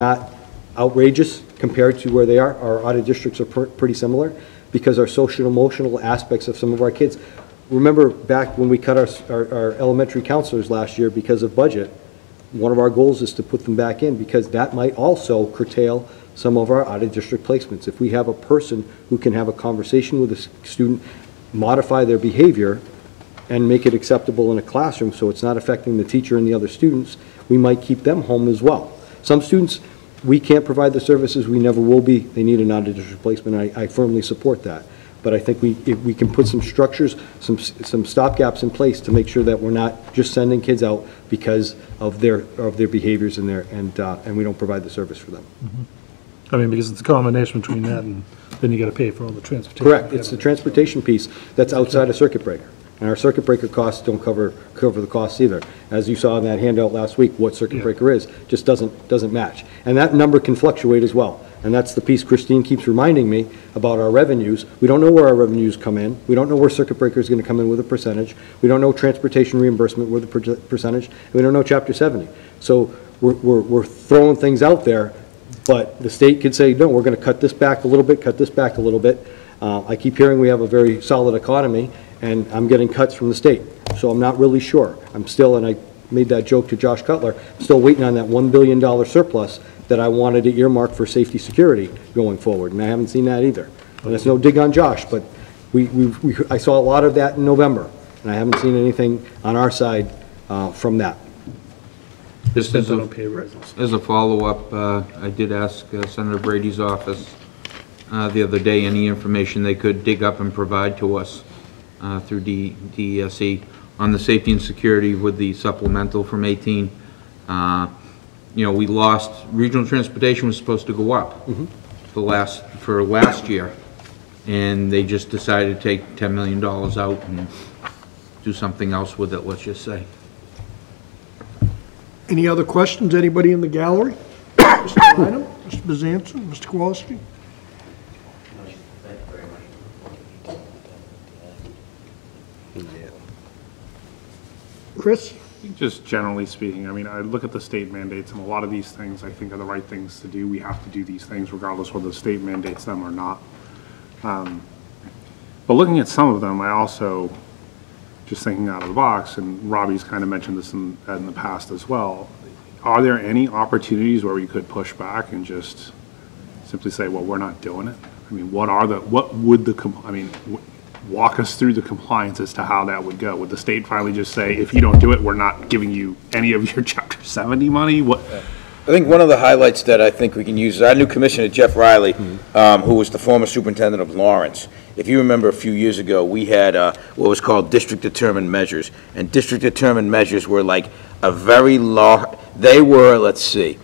not outrageous compared to where they are. Our audit districts are pretty similar because our social emotional aspects of some of our kids. Remember back when we cut our elementary counselors last year because of budget, one of our goals is to put them back in because that might also curtail some of our audit district placements. If we have a person who can have a conversation with a student, modify their behavior, and make it acceptable in a classroom so it's not affecting the teacher and the other students, we might keep them home as well. Some students, we can't provide the services, we never will be. They need an out-of-district placement, I firmly support that. But I think if we can put some structures, some stopgaps in place to make sure that we're not just sending kids out because of their behaviors and we don't provide the service for them. Mm-hmm. I mean, because it's a combination between that and then you got to pay for all the transportation. Correct. It's the transportation piece that's outside of circuit breaker. And our circuit breaker costs don't cover the costs either. As you saw in that handout last week, what circuit breaker is just doesn't match. And that number can fluctuate as well. And that's the piece Christine keeps reminding me about our revenues. We don't know where our revenues come in. We don't know where circuit breaker is going to come in with a percentage. We don't know transportation reimbursement with a percentage. And we don't know Chapter 70. So we're throwing things out there, but the state could say, no, we're going to cut this back a little bit, cut this back a little bit. I keep hearing we have a very solid economy, and I'm getting cuts from the state. So I'm not really sure. I'm still, and I made that joke to Josh Cutler, I'm still waiting on that $1 billion surplus that I wanted to earmark for safety security going forward, and I haven't seen that either. And that's no dig on Josh, but I saw a lot of that in November, and I haven't seen anything on our side from that. Just as a follow-up, I did ask Senator Brady's office the other day any information they could dig up and provide to us through DESE on the safety and security with the supplemental from 18. You know, we lost, regional transportation was supposed to go up for last year, and they just decided to take $10 million out and do something else with it, let's just say. Any other questions? Anybody in the gallery? Mr. Bynum, Mr. Bezanson, Mr. Kowalski? Chris? Just generally speaking, I mean, I look at the state mandates, and a lot of these things I think are the right things to do. We have to do these things regardless whether the state mandates them or not. But looking at some of them, I also, just thinking out of the box, and Robbie's kind of mentioned this in the past as well, are there any opportunities where we could push back and just simply say, well, we're not doing it? I mean, walk us through the compliance as to how that would go. Would the state finally just say, if you don't do it, we're not giving you any of your Chapter 70 money? What? I think one of the highlights that I think we can use is our new commissioner, Jeff Riley, who was the former superintendent of Lawrence. If you remember a few years ago, we had what was called district-determined measures. And district-determined measures were like a very large, they were, let's see,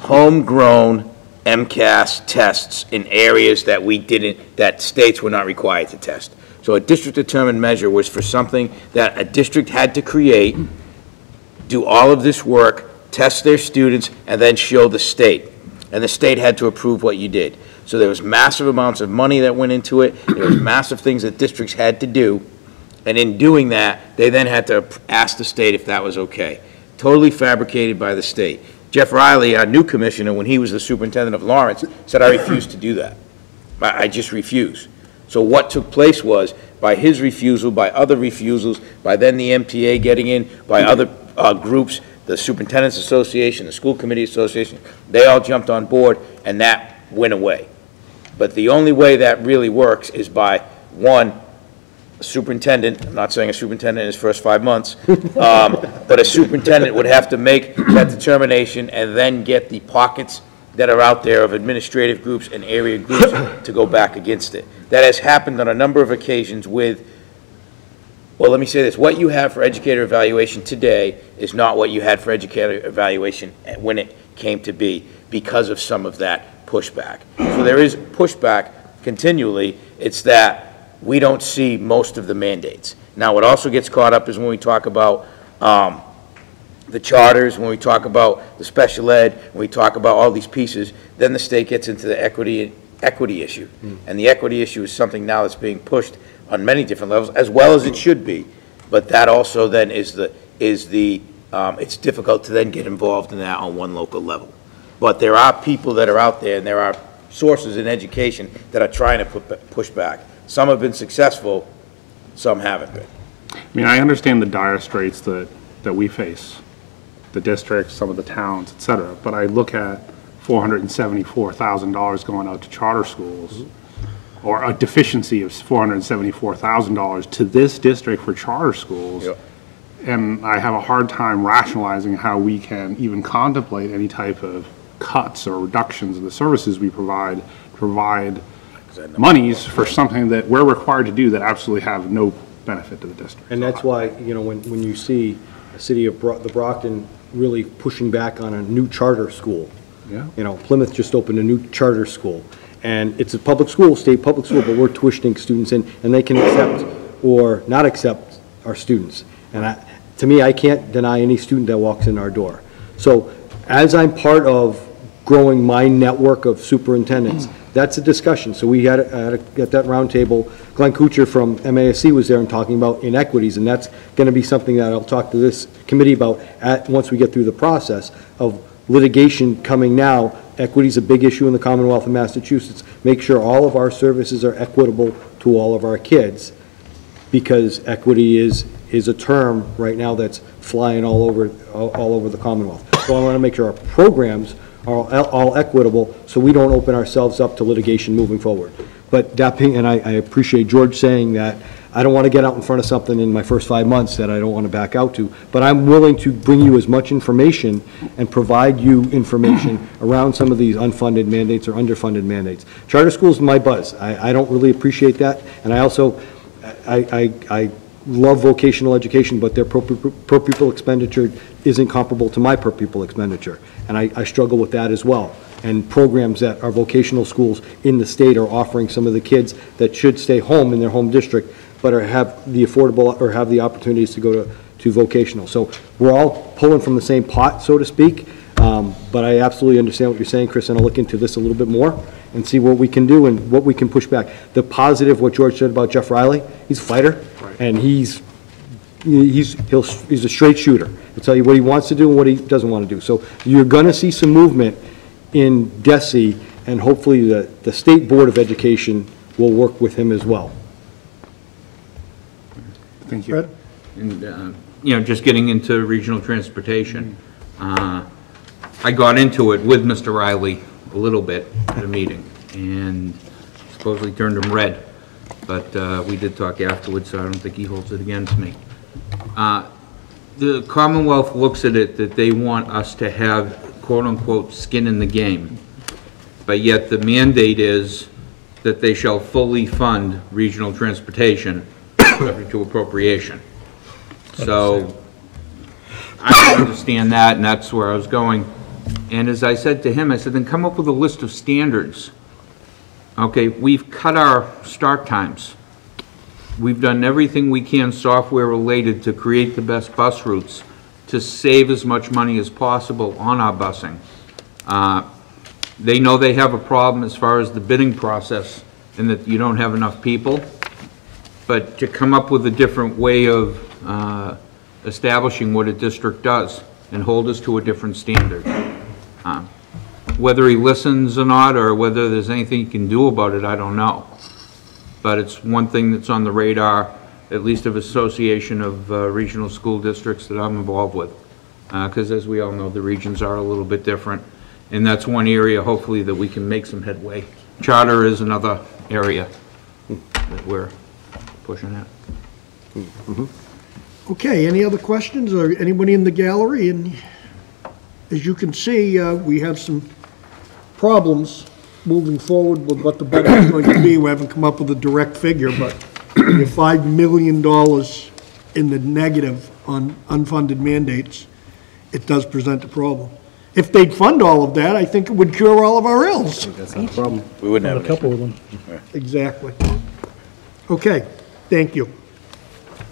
homegrown MCAS tests in areas that states were not required to test. So a district-determined measure was for something that a district had to create, do all of this work, test their students, and then show the state. And the state had to approve what you did. So there was massive amounts of money that went into it. There was massive things that districts had to do. And in doing that, they then had to ask the state if that was okay. Totally fabricated by the state. Jeff Riley, our new commissioner, when he was the superintendent of Lawrence, said, I refuse to do that. I just refuse. So what took place was, by his refusal, by other refusals, by then the MTA getting in, by other groups, the Superintendent's Association, the School Committee Association, they all jumped on board, and that went away. But the only way that really works is by, one, a superintendent, I'm not saying a superintendent in his first 5 months, but a superintendent would have to make that determination and then get the pockets that are out there of administrative groups and area groups to go back against it. That has happened on a number of occasions with, well, let me say this, what you have for educator evaluation today is not what you had for educator evaluation when it came to be because of some of that pushback. So there is pushback continually. It's that we don't see most of the mandates. Now, what also gets caught up is when we talk about the charters, when we talk about the special ed, when we talk about all these pieces, then the state gets into the equity issue. And the equity issue is something now that's being pushed on many different levels, as well as it should be. But that also then it's difficult to then get involved in that on one local level. But there are people that are out there, and there are sources in education that are trying to push back. Some have been successful, some haven't been. I mean, I understand the dire straits that we face, the districts, some of the towns, et cetera, but I look at $474,000 going out to charter schools, or a deficiency of $474,000 to this district for charter schools. Yep. And I have a hard time rationalizing how we can even contemplate any type of cuts or reductions in the services we provide monies for something that we're required to do that absolutely have no benefit to the district. And that's why, you know, when you see the city of the Brockton really pushing back on a new charter school. Yeah. You know, Plymouth just opened a new charter school, and it's a public school, state public school, but we're tuitioning students in, and they can accept or not accept our students. And to me, I can't deny any student that walks in our door. So as I'm part of growing my network of superintendents, that's a discussion. So we had at that roundtable, Glenn Kuchar from MASC was there and talking about inequities, and that's going to be something that I'll talk to this committee about once we get through the process of litigation coming now. Equity is a big issue in the Commonwealth of Massachusetts. Make sure all of our services are equitable to all of our kids, because equity is a term right now that's flying all over the Commonwealth. So I want to make sure our programs are all equitable, so we don't open ourselves up to litigation moving forward. But that being, and I appreciate George saying that, I don't want to get out in front of something in my first 5 months that I don't want to back out to, but I'm willing to bring you as much information and provide you information around some of these unfunded mandates or underfunded mandates. Charter schools, my buzz. I don't really appreciate that, and I also, I love vocational education, but their per pupil expenditure isn't comparable to my per pupil expenditure, and I struggle with that as well. And programs that our vocational schools in the state are offering some of the kids that should stay home in their home district, but have the affordable or have the opportunities to go to vocational. So we're all pulling from the same pot, so to speak. But I absolutely understand what you're saying, Chris, and I'll look into this a little bit more and see what we can do and what we can push back. The positive, what George said about Jeff Riley, he's a fighter, and he's a straight shooter. He'll tell you what he wants to do and what he doesn't want to do. So you're going to see some movement in DESE, and hopefully the State Board of Education will work with him as well. Thank you. Fred? And, you know, just getting into regional transportation, I got into it with Mr. Riley a little bit at a meeting, and supposedly turned him red, but we did talk afterwards, so I don't think he holds it against me. The Commonwealth looks at it that they want us to have quote-unquote skin in the game, but yet the mandate is that they shall fully fund regional transportation subject to appropriation. So I understand that, and that's where I was going. And as I said to him, I said, then come up with a list of standards. Okay, we've cut our start times. We've done everything we can software related to create the best bus routes to save as much money as possible on our busing. They know they have a problem as far as the bidding process and that you don't have enough people, but to come up with a different way of establishing what a district does and hold us to a different standard. Whether he listens or not, or whether there's anything he can do about it, I don't know. But it's one thing that's on the radar, at least of association of regional school districts that I'm involved with. Because as we all know, the regions are a little bit different. And that's one area, hopefully, that we can make some headway. Charter is another area that we're pushing at. Okay, any other questions, or anybody in the gallery? And as you can see, we have some problems moving forward with what the budget is going to be. We haven't come up with a direct figure, but you're $5 million in the negative on unfunded mandates. It does present a problem. If they'd fund all of that, I think it would cure all of our ills. That's not a problem. We wouldn't have A couple of them. Exactly. Okay, thank you.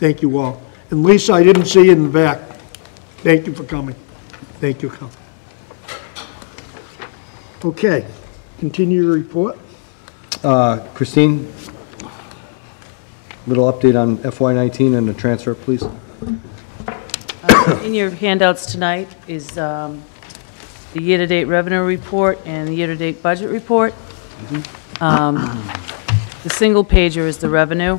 Thank you all. And Lisa, I didn't see you in the back. Thank you for coming. Thank you. Okay, continue your report. Christine, little update on FY19 and the transfer, please. In your handouts tonight is the year-to-date revenue report and the year-to-date budget report. The single pager is the revenue.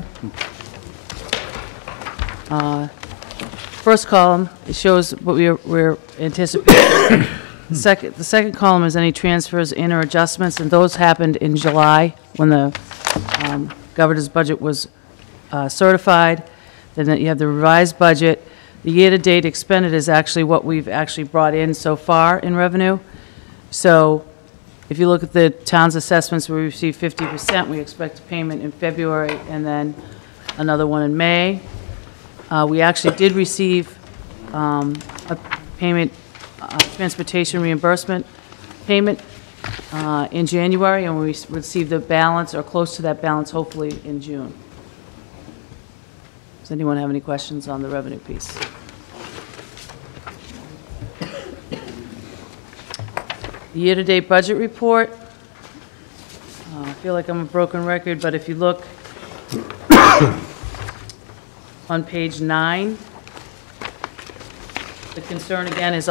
First column, it shows what we're anticipating. The second column is any transfers in or adjustments, and those happened in July when the governor's budget was certified. Then you have the revised budget. The year-to-date expended is actually what we've actually brought in so far in revenue. So if you look at the town's assessments, we received 50%. We expect a payment in February and then another one in May. We actually did receive a payment, transportation reimbursement payment in January, and we received the balance or close to that balance hopefully in June. Does anyone have any questions on the revenue piece? The year-to-date budget report. I feel like I'm a broken record, but if you look on page 9, the concern again is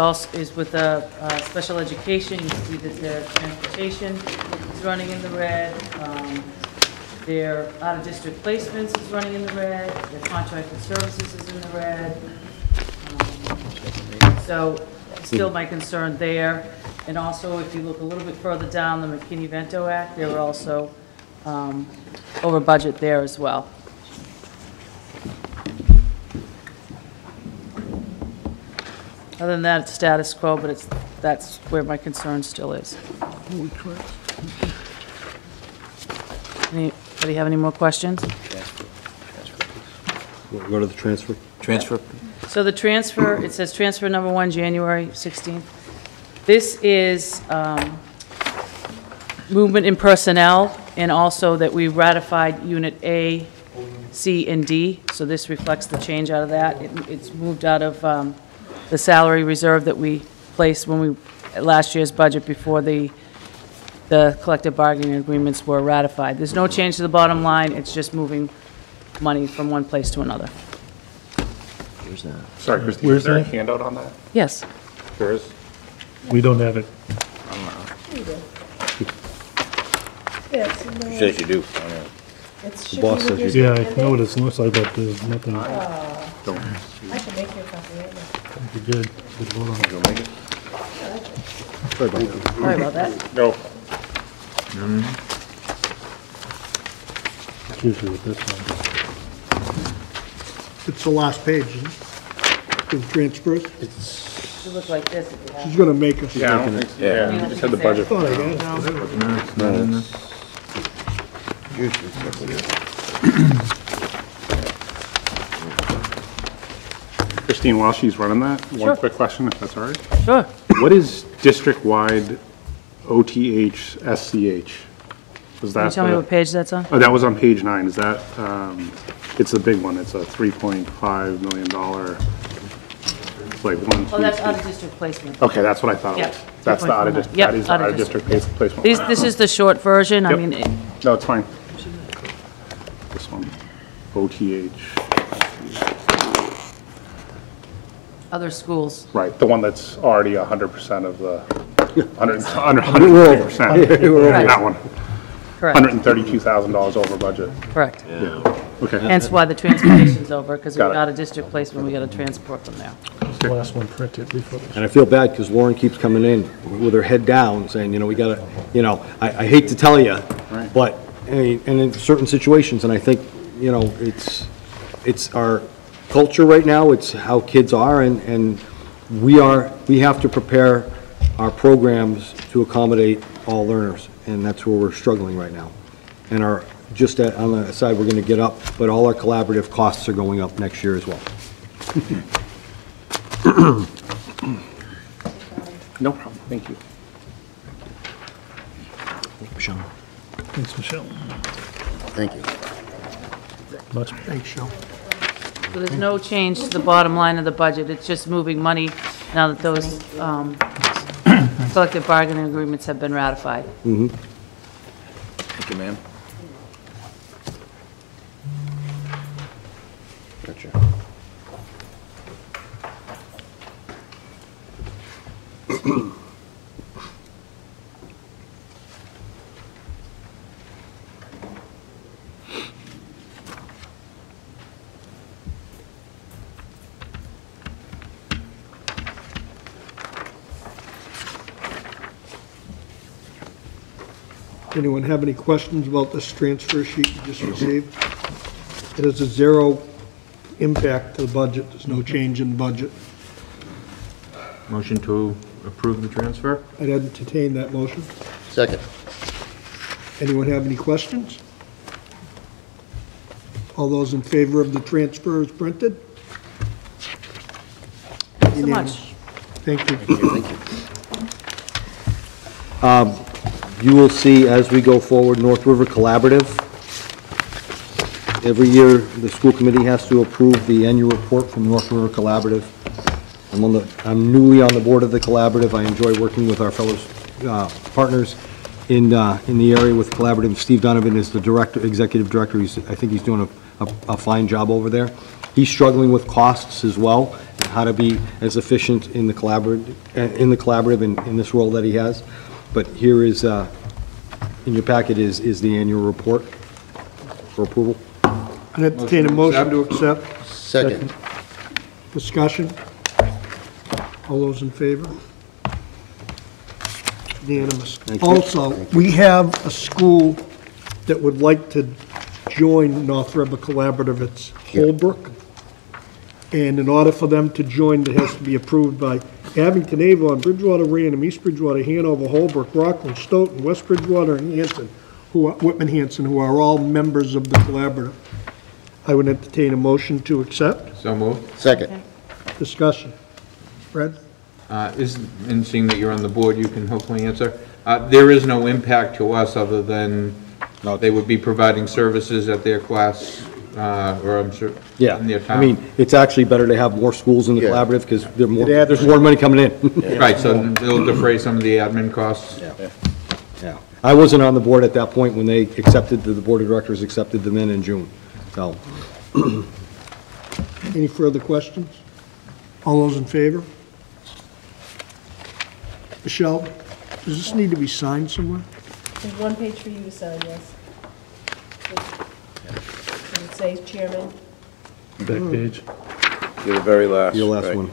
with the special education. You see that their transportation is running in the red. Their out-of-district placements is running in the red. Their contracted services is in the red. So still my concern there. And also, if you look a little bit further down, the McKinney-Vento Act, they were also over budget there as well. Other than that, it's status quo, but that's where my concern still is. Anybody have any more questions? Go to the transfer. Transfer? So the transfer, it says transfer number 1, January 16th. This is movement in personnel, and also that we ratified Unit A, C, and D. So this reflects the change out of that. It's moved out of the salary reserve that we placed when we, last year's budget before the collective bargaining agreements were ratified. There's no change to the bottom line. It's just moving money from one place to another. Sorry, Christine, Where's is there a that? handout on that? Yes. There is? We don't have it. She says you do. I don't know. The boss says you Yeah, I know what it looks like, but there's nothing. Don't. I can make you a copy right now. You're good. Good vote on it. You'll make it? Sorry about that. No. It's usually with this one. It's the last page, isn't it? The transfers. It look like this if you have. She's gonna make us. Yeah, I don't think so. Yeah, you just had the budget. Thought I had it. No, it's not in this. Christine, while she's running that, Sure. one quick question, if that's all right. Sure. What is district-wide OTH SCH? Was Can you that tell me the- what page that's on? Oh, that was on page 9. Is that, it's a big one. It's a $3.5 million, it's like one, Oh, two, that's three. out-of-district placement. Okay, that's what I thought it Yeah, was. That's the 3.4. out-of-district, Yep, that is the out-of-district. out-of-district placement. This is the short version. I Yep. mean, No, it's fine. This one, OTH, other schools. right, the one that's already 100% of the, 150%. Right. That one, Correct, $132,000 over budget. correct. Yeah, okay. Hence why the transportation's over, because Got we've it. got a district placement, we got to transport them there. It's the last one printed before this. And I feel bad because Lauren keeps coming in with her head down, saying, you know, we gotta, you know, I hate to tell you, Right. but, I mean, and in certain situations, and I think, you know, it's our culture right now, it's how kids are, and we have to prepare our programs to accommodate all learners, and that's where we're struggling right now. And on the side, we're gonna get up, but all our collaborative costs are going up next year as well. No problem, thank you. Thanks, Michelle. Thank you. Much. Thanks, Shel. So there's no change to the bottom line of the budget, it's just moving money now that those collective bargaining agreements have been ratified. Thank you, ma'am. Gotcha. Anyone have any questions about this transfer sheet you just received? It has a zero impact to the budget. There's no change in the budget. Motion to approve the transfer? I'd entertain that motion. Second. Anyone have any questions? All those in favor of the transfer as printed? Thanks so much. Thank you. Thank you. You will see as we go forward, North River Collaborative. Every year, the school committee has to approve the annual report from North River Collaborative. I'm newly on the board of the collaborative. I enjoy working with our fellow partners in the area with collaborative. Steve Donovan is the director, executive director. I think he's doing a fine job over there. He's struggling with costs as well, and how to be as efficient in the collaborative in this role that he has. But here is, in your packet is the annual report for approval. I'd entertain a motion to accept. Second. Discussion? All those in favor? Unanimous. Thank you. Also, we have a school that would like to join North River Collaborative. It's Holbrook. And in order for them to join, it has to be approved by Abington, Avon, Bridgewater, Raynham, East Bridgewater, Hanover, Holbrook, Rockland, Stoughton, West Bridgewater, and Hanson, Whitman-Hanson, who are all members of the collaborative. I would entertain a motion to accept. So moved. Second. Discussion. Fred? And seeing that you're on the board, you can hopefully answer. There is no impact to us other than they would be providing services at their class, or I'm sure, Yeah, in their town. I mean, it's actually better to have more schools in the Yeah. collaborative because It adds- there's more money coming in. Right, so they'll defray some of the admin costs. Yeah. I wasn't on the board at that point when they accepted, the board of directors accepted them in June, so. Any further questions? All those in favor? Michelle, does this need to be signed somewhere? There's one page for you to sign, yes. Does it say chairman? Back page. You're the very last. Your last right? one.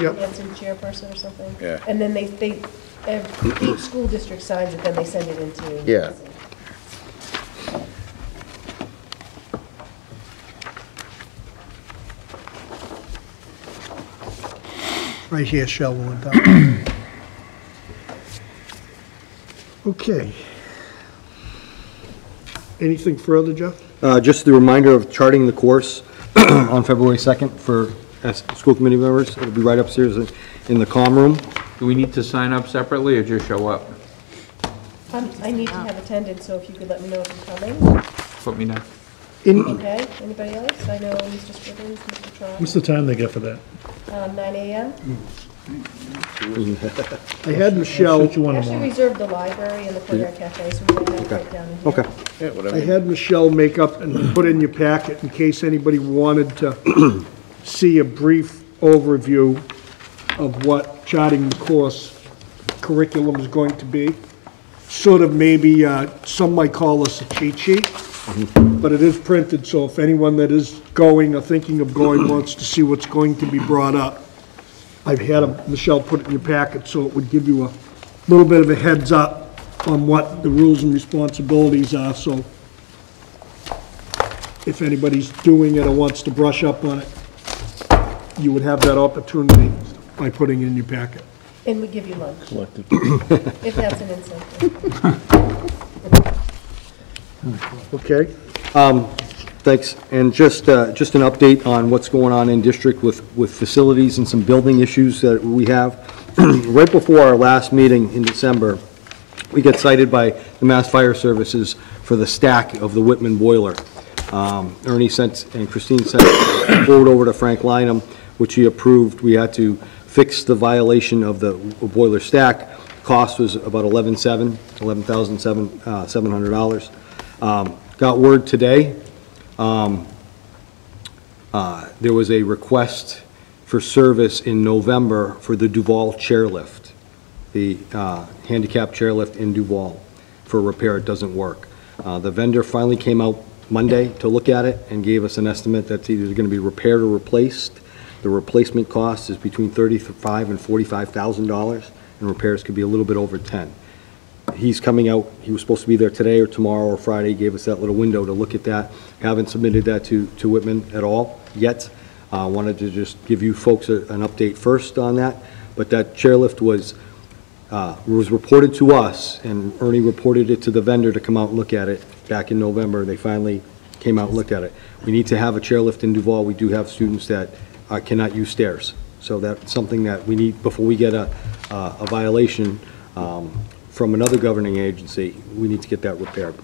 Yep. Hanson chairperson or something? Yeah. And then each school district signs it, then they send it into. Yeah. Right here, Shell went down. Okay. Anything further, Jeff? Just the reminder of charting the course on February 2nd for school committee members. It'll be right upstairs in the comm room. Do we need to sign up separately or just show up? I need to have attendance, so if you could let me know if you're coming. Put me down. Okay, anybody else? I know Mr. Scrivens, Mr. Trot. What's the time they get for that? 9 AM. I had Michelle, Shoot you one Actually tomorrow. reserved the library and the Courtyard Cafe, so we might have it right down in here. Okay. Yeah, whatever. I had Michelle make up and put in your packet in case anybody wanted to see a brief overview of what charting the course curriculum is going to be. Sort of maybe, some might call this a cheat sheet, but it is printed, so if anyone that is going or thinking of going wants to see what's going to be brought up, I've had Michelle put it in your packet, so it would give you a little bit of a heads up on what the rules and responsibilities are, so if anybody's doing it or wants to brush up on it, you would have that opportunity by putting it in your packet. And we give you lunch. If that's an incentive. Okay? Thanks. And just an update on what's going on in district with facilities and some building issues that we have. Right before our last meeting in December, we got cited by the Mass Fire Services for the stack of the Whitman boiler. Ernie sent, and Christine sent a quote over to Frank Lynham, which he approved. We had to fix the violation of the boiler stack. Cost was about $11,700. Got word today, there was a request for service in November for the Duval chairlift, the handicap chairlift in Duval for repair. It doesn't work. The vendor finally came out Monday to look at it and gave us an estimate that's either going to be repaired or replaced. The replacement cost is between $35,000 and $45,000, and repairs could be a little bit over $10,000. He's coming out, he was supposed to be there today or tomorrow or Friday, he gave us that little window to look at that. Haven't submitted that to Whitman at all yet. Wanted to just give you folks an update first on that, but that chairlift was reported to us, and Ernie reported it to the vendor to come out and look at it back in November. They finally came out and looked at it. We need to have a chairlift in Duval. We do have students that cannot use stairs, so that's something that we need before we get a violation from another governing agency. We need to get that repaired.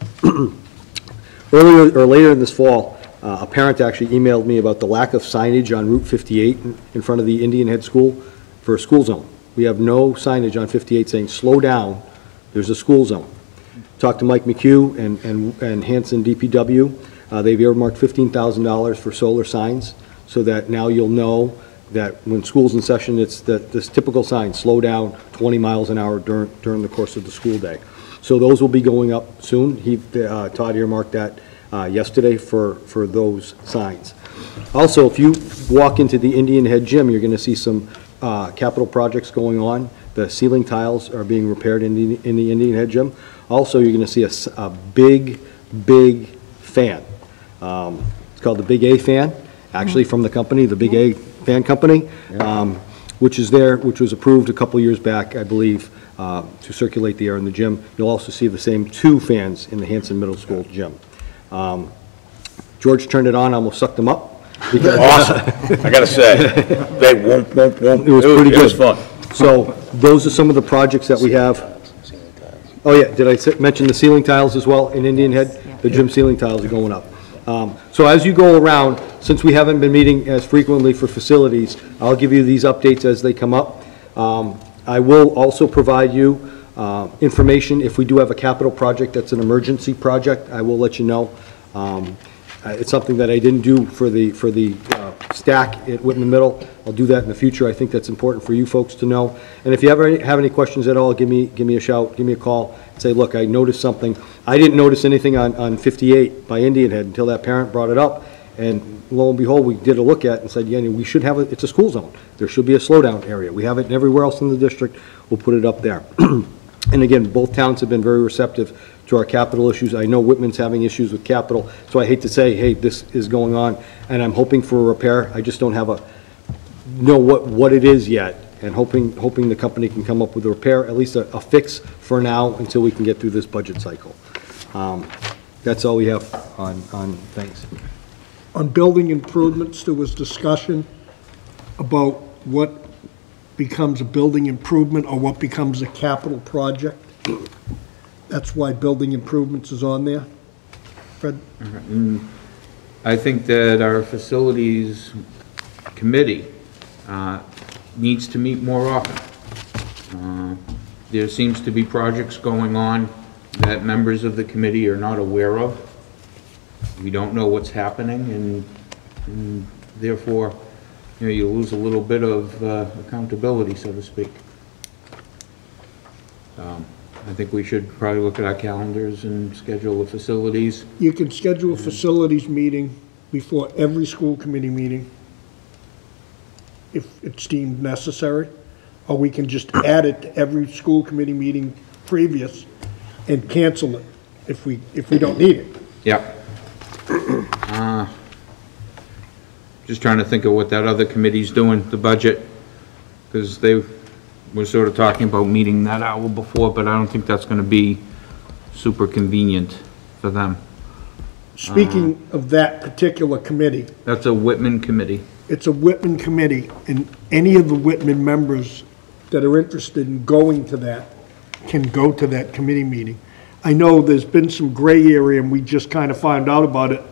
Later in this fall, a parent actually emailed me about the lack of signage on Route 58 in front of the Indian Head School for a school zone. We have no signage on 58 saying, slow down, there's a school zone. Talked to Mike McHugh and Hanson DPW. They've earmarked $15,000 for solar signs, so that now you'll know that when school's in session, it's this typical sign, slow down 20 miles an hour during the course of the school day. So those will be going up soon. Todd earmarked that yesterday for those signs. Also, if you walk into the Indian Head Gym, you're going to see some capital projects going on. The ceiling tiles are being repaired in the Indian Head Gym. Also, you're going to see a big fan. It's called the Big A fan, actually from the company, the Big A fan company, which was approved a couple years back, I believe, to circulate the air in the gym. You'll also see the same 2 fans in the Hanson Middle School gym. George turned it on, almost sucked them up. Awesome. I gotta say, they won't. It was pretty good. It was fun. So those are some of the projects that we have. Oh, yeah, did I mention the ceiling tiles as well in Indian Head? The gym ceiling tiles are going up. So as you go around, since we haven't been meeting as frequently for facilities, I'll give you these updates as they come up. I will also provide you information if we do have a capital project that's an emergency project. I will let you know. It's something that I didn't do for the stack at Whitman Middle. I'll do that in the future. I think that's important for you folks to know. And if you ever have any questions at all, give me a shout, give me a call, and say, look, I noticed something. I didn't notice anything on 58 by Indian Head until that parent brought it up. And lo and behold, we did a look at it and said, yeah, we should have it's a school zone. There should be a slowdown area. We have it everywhere else in the district. We'll put it up there. And again, both towns have been very receptive to our capital issues. I know Whitman's having issues with capital, so I hate to say, hey, this is going on, and I'm hoping for a repair. I just don't know what it is yet, and hoping the company can come up with a repair, at least a fix for now until we can get through this budget cycle. That's all we have on things. On building improvements, there was discussion about what becomes a building improvement or what becomes a capital project. That's why building improvements is on there. Fred? I think that our facilities committee needs to meet more often. There seems to be projects going on that members of the committee are not aware of. We don't know what's happening, and therefore, you lose a little bit of accountability, so to speak. I think we should probably look at our calendars and schedule the facilities. You can schedule a facilities meeting before every school committee meeting, if it's deemed necessary, or we can just add it to every school committee meeting previous and cancel it if we don't need it. Yep. Just trying to think of what that other committee's doing, the budget, because they were sort of talking about meeting that hour before, but I don't think that's going to be super convenient for them. Speaking of that particular committee. That's a Whitman committee. It's a Whitman committee, and any of the Whitman members that are interested in going to that can go to that committee meeting. I know there's been some gray area, and we just kind of found out about it,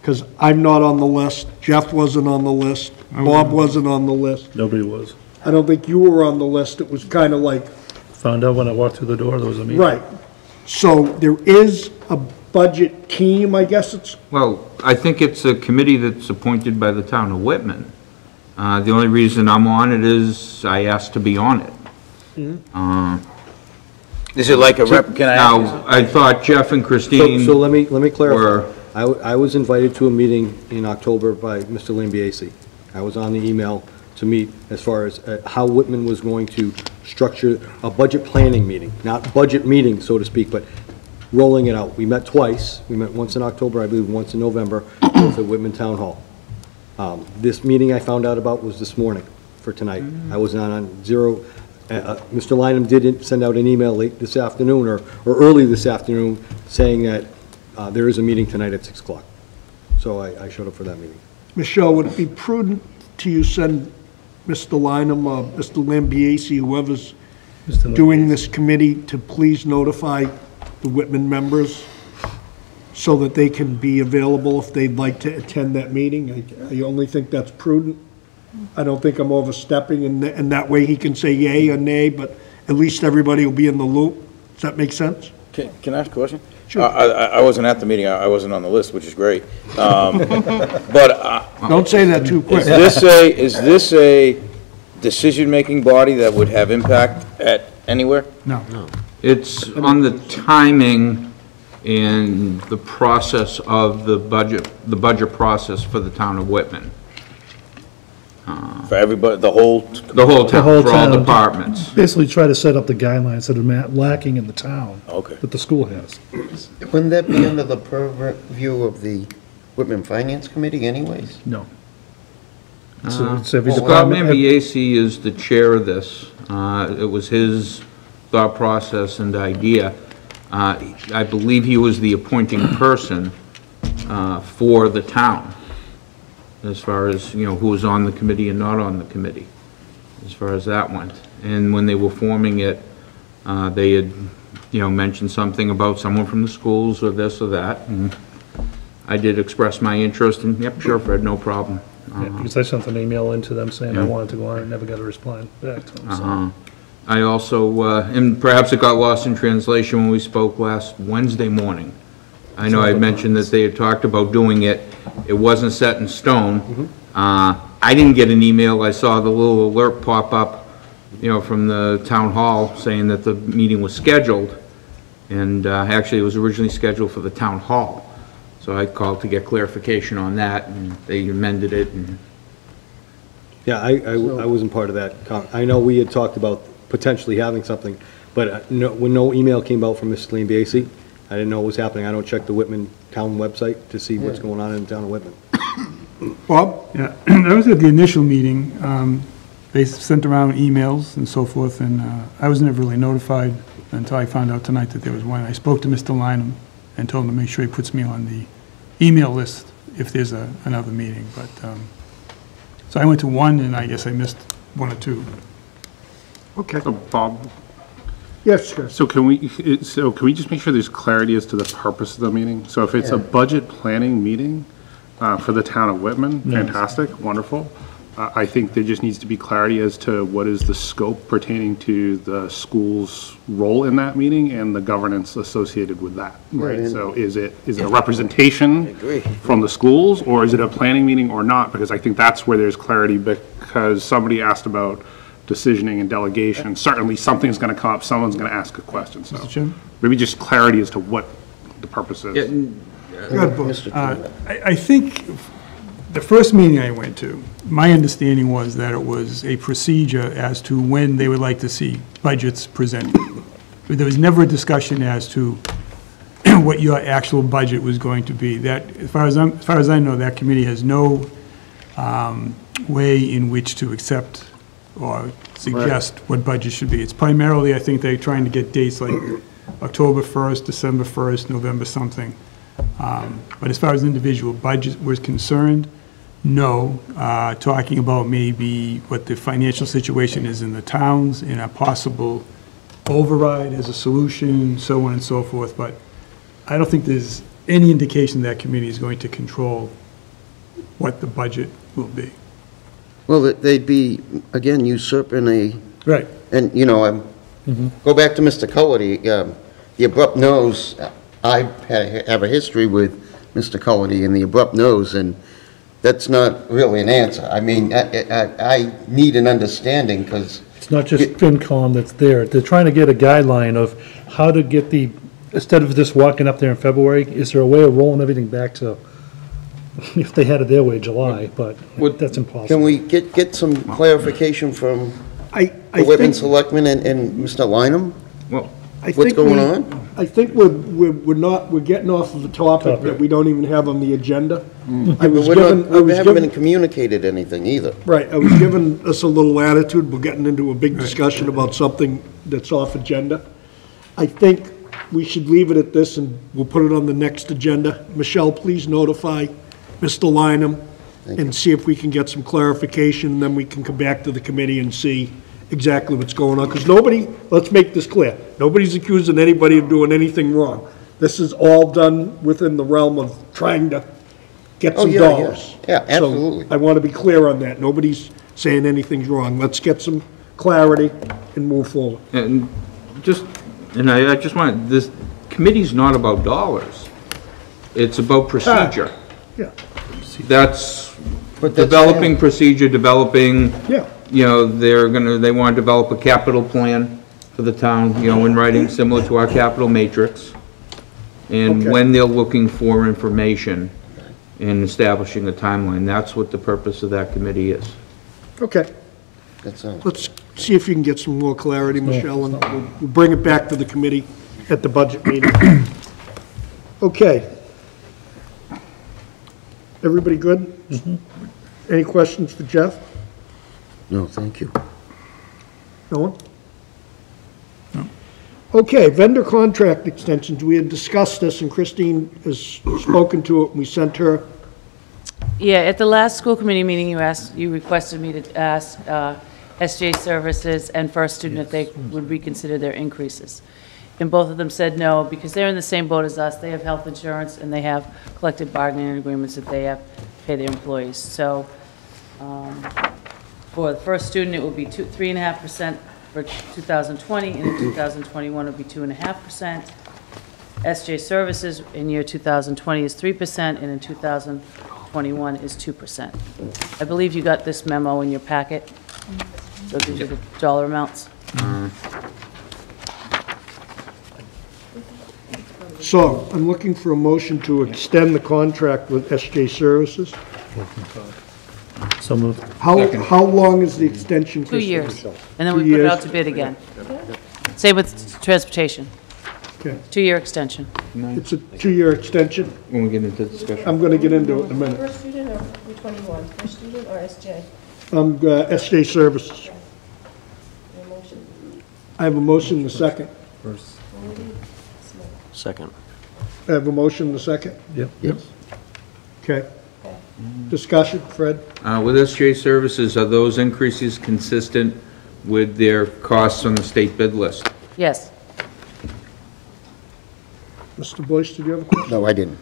because I'm not on the list, Jeff wasn't on the list, Bob wasn't on the list. Nobody was. I don't think you were on the list. It was kind of like, Found out when I walked through the door, there was a meeting. right. So there is a budget team, I guess it's, Well, I think it's a committee that's appointed by the town of Whitman. The only reason I'm on it is I asked to be on it. Is it like a rep, can I ask? Now, I thought Jeff and Christine So let me clarify. were, I was invited to a meeting in October by Mr. Lambiase. I was on the email to meet as far as how Whitman was going to structure a budget planning meeting, not budget meeting, so to speak, but rolling it out. We met twice. We met once in October, I believe, once in November, both at Whitman Town Hall. This meeting I found out about was this morning for tonight. I was not on zero. Mr. Lynham did send out an email late this afternoon or early this afternoon saying that there is a meeting tonight at 6 o'clock. So I showed up for that meeting. Michelle, would it be prudent to you send Mr. Lynham, Mr. Lambiase, whoever's doing this committee, to please notify the Whitman members so that they can be available if they'd like to attend that meeting? I only think that's prudent. I don't think I'm overstepping, and that way he can say yay or nay, but at least everybody will be in the loop. Does that make sense? Can I ask a question? Sure. I wasn't at the meeting, I wasn't on the list, which is great. But Don't say that too quick. is this a decision-making body that would have impact at anywhere? No. It's on the timing and the process of the budget process for the town of Whitman. For everybody, the whole, The whole town, whole for all town. departments. Basically try to set up the guidelines that are lacking in the town. Okay. That the school has. Wouldn't that be under the purview of the Whitman Finance Committee anyways? No. It's every Scott department- Lambiase is the chair of this. It was his thought process and idea. I believe he was the appointing person for the town, as far as, you know, who was on the committee and not on the committee, as far as that went. And when they were forming it, they had, you know, mentioned something about someone from the schools or this or that, and I did express my interest, and, yep, sure, Fred, no problem. Yeah, because I sent an email into them saying I Yeah. wanted to go on and never got a reply back to them. So. I also, and perhaps it got lost in translation when we spoke last Wednesday morning. I know I mentioned that they had talked about doing it. It wasn't set in stone. I didn't get an email. I saw the little alert pop up, you know, from the town hall saying that the meeting was scheduled. And actually, it was originally scheduled for the town hall. So I called to get clarification on that, and they amended it. And Yeah, I wasn't part of that. I know we had talked about potentially having something, but when no email came out from Mr. Lambiase, I didn't know what was happening. I don't check the Whitman town website to see what's going on in the town of Whitman. Bob? Yeah, I was at the initial meeting. They sent around emails and so forth, and I was never really notified until I found out tonight that there was one. I spoke to Mr. Lynham and told him to make sure he puts me on the email list if there's another meeting. But so I went to one, and I guess I missed one or two. Okay. So Bob, Yes, sir. so can we just make sure there's clarity as to the purpose of the meeting? So if it's a budget planning meeting for the town of Whitman, fantastic, wonderful. I think there just needs to be clarity as to what is the scope pertaining to the school's role in that meeting and the governance associated with that, right? So is it a representation from the schools, or is it a planning meeting or not? Because I think that's where there's clarity, because somebody asked about decisioning and delegation. Certainly, something's going to come up, someone's going to ask a question, so maybe just clarity as to what the purpose is. Good, Bob. I think the first meeting I went to, my understanding was that it was a procedure as to when they would like to see budgets presented. But there was never a discussion as to what your actual budget was going to be. That, as far as I know, that committee has no way in which to accept or suggest what budget should be. It's primarily, I think they're trying to get dates like October 1st, December 1st, November something. But as far as individual budget was concerned, no. Talking about maybe what the financial situation is in the towns and a possible override as a solution, so on and so forth. But I don't think there's any indication that committee is going to control what the budget will be. Well, they'd be, again, usurping a, Right. and, you know, go back to Mr. Cullity, the abrupt no's, I have a history with Mr. Cullity and the abrupt no's, and that's not really an answer. I mean, I need an understanding, because It's not just FinCom that's there. They're trying to get a guideline of how to get instead of just walking up there in February, is there a way of rolling everything back to if they had it their way, July, but that's Can impossible. we get some clarification from I the Whitman think, Selectmen and Mr. Lineham? Well, I What's think going we- on? I think we're getting off of the topic that we don't even have on the agenda. I was We're given, not, I we was haven't given, been communicated anything either. right, I was giving us a little latitude, we're getting into a big discussion about something that's off agenda. I think we should leave it at this, and we'll put it on the next agenda. Michelle, please notify Mr. Lineham and see if we can get some clarification, and then we can come back to the committee and see exactly what's going on. Because nobody, let's make this clear, nobody's accusing anybody of doing anything wrong. This is all done within the realm of trying to get Oh, some yeah, yeah. dollars. Yeah, absolutely. So I want to be clear on that. Nobody's saying anything's wrong. Let's get some clarity and move forward. and I just want, this committee's not about dollars. It's about procedure. Yeah, That's But that's- developing procedure, developing, yeah. you know, they want to develop a capital plan for the town, you know, in writing, similar to our capital matrix. And Okay. when they're looking for information and establishing a timeline, that's what the purpose of that committee is. Okay. That's all. Let's see if you can get some more clarity, Michelle, and we'll bring it back to the committee at the budget meeting. Okay. Everybody good? Any questions for Jeff? No, thank you. No one? Okay, vendor contract extensions. We had discussed this, and Christine has spoken to it, and we sent her. Yeah, at the last school committee meeting, you requested me to ask SJ Services and First Student if they would reconsider their increases. And both of them said no, because they're in the same boat as us. They have health insurance, and they have collective bargaining agreements that they have to pay their employees. So for the First Student, it will be 3.5% for 2020, and in 2021, it'll be 2.5%. SJ Services in year 2020 is 3%, and in 2021 is 2%. I believe you got this memo in your packet, so it gives you the dollar amounts. So I'm looking for a motion to extend the contract with SJ Services. So moved. How long is the extension? 2 Christine? years, and then we 2 put it years. out to bid again. Same with transportation, Okay, 2-year extension. it's a 2-year extension. When we get into discussion. I'm going to get into it in a minute. First student or which one you want? First student or SJ? SJ Services. Your motion. I have a motion and a second. Second. I have a motion and a second. Yep. Yes. Okay. Discussion, Fred? With SJ Services, are those increases consistent with their costs on the state bid list? Yes. Mr. Bush, did you have a question? No, I didn't.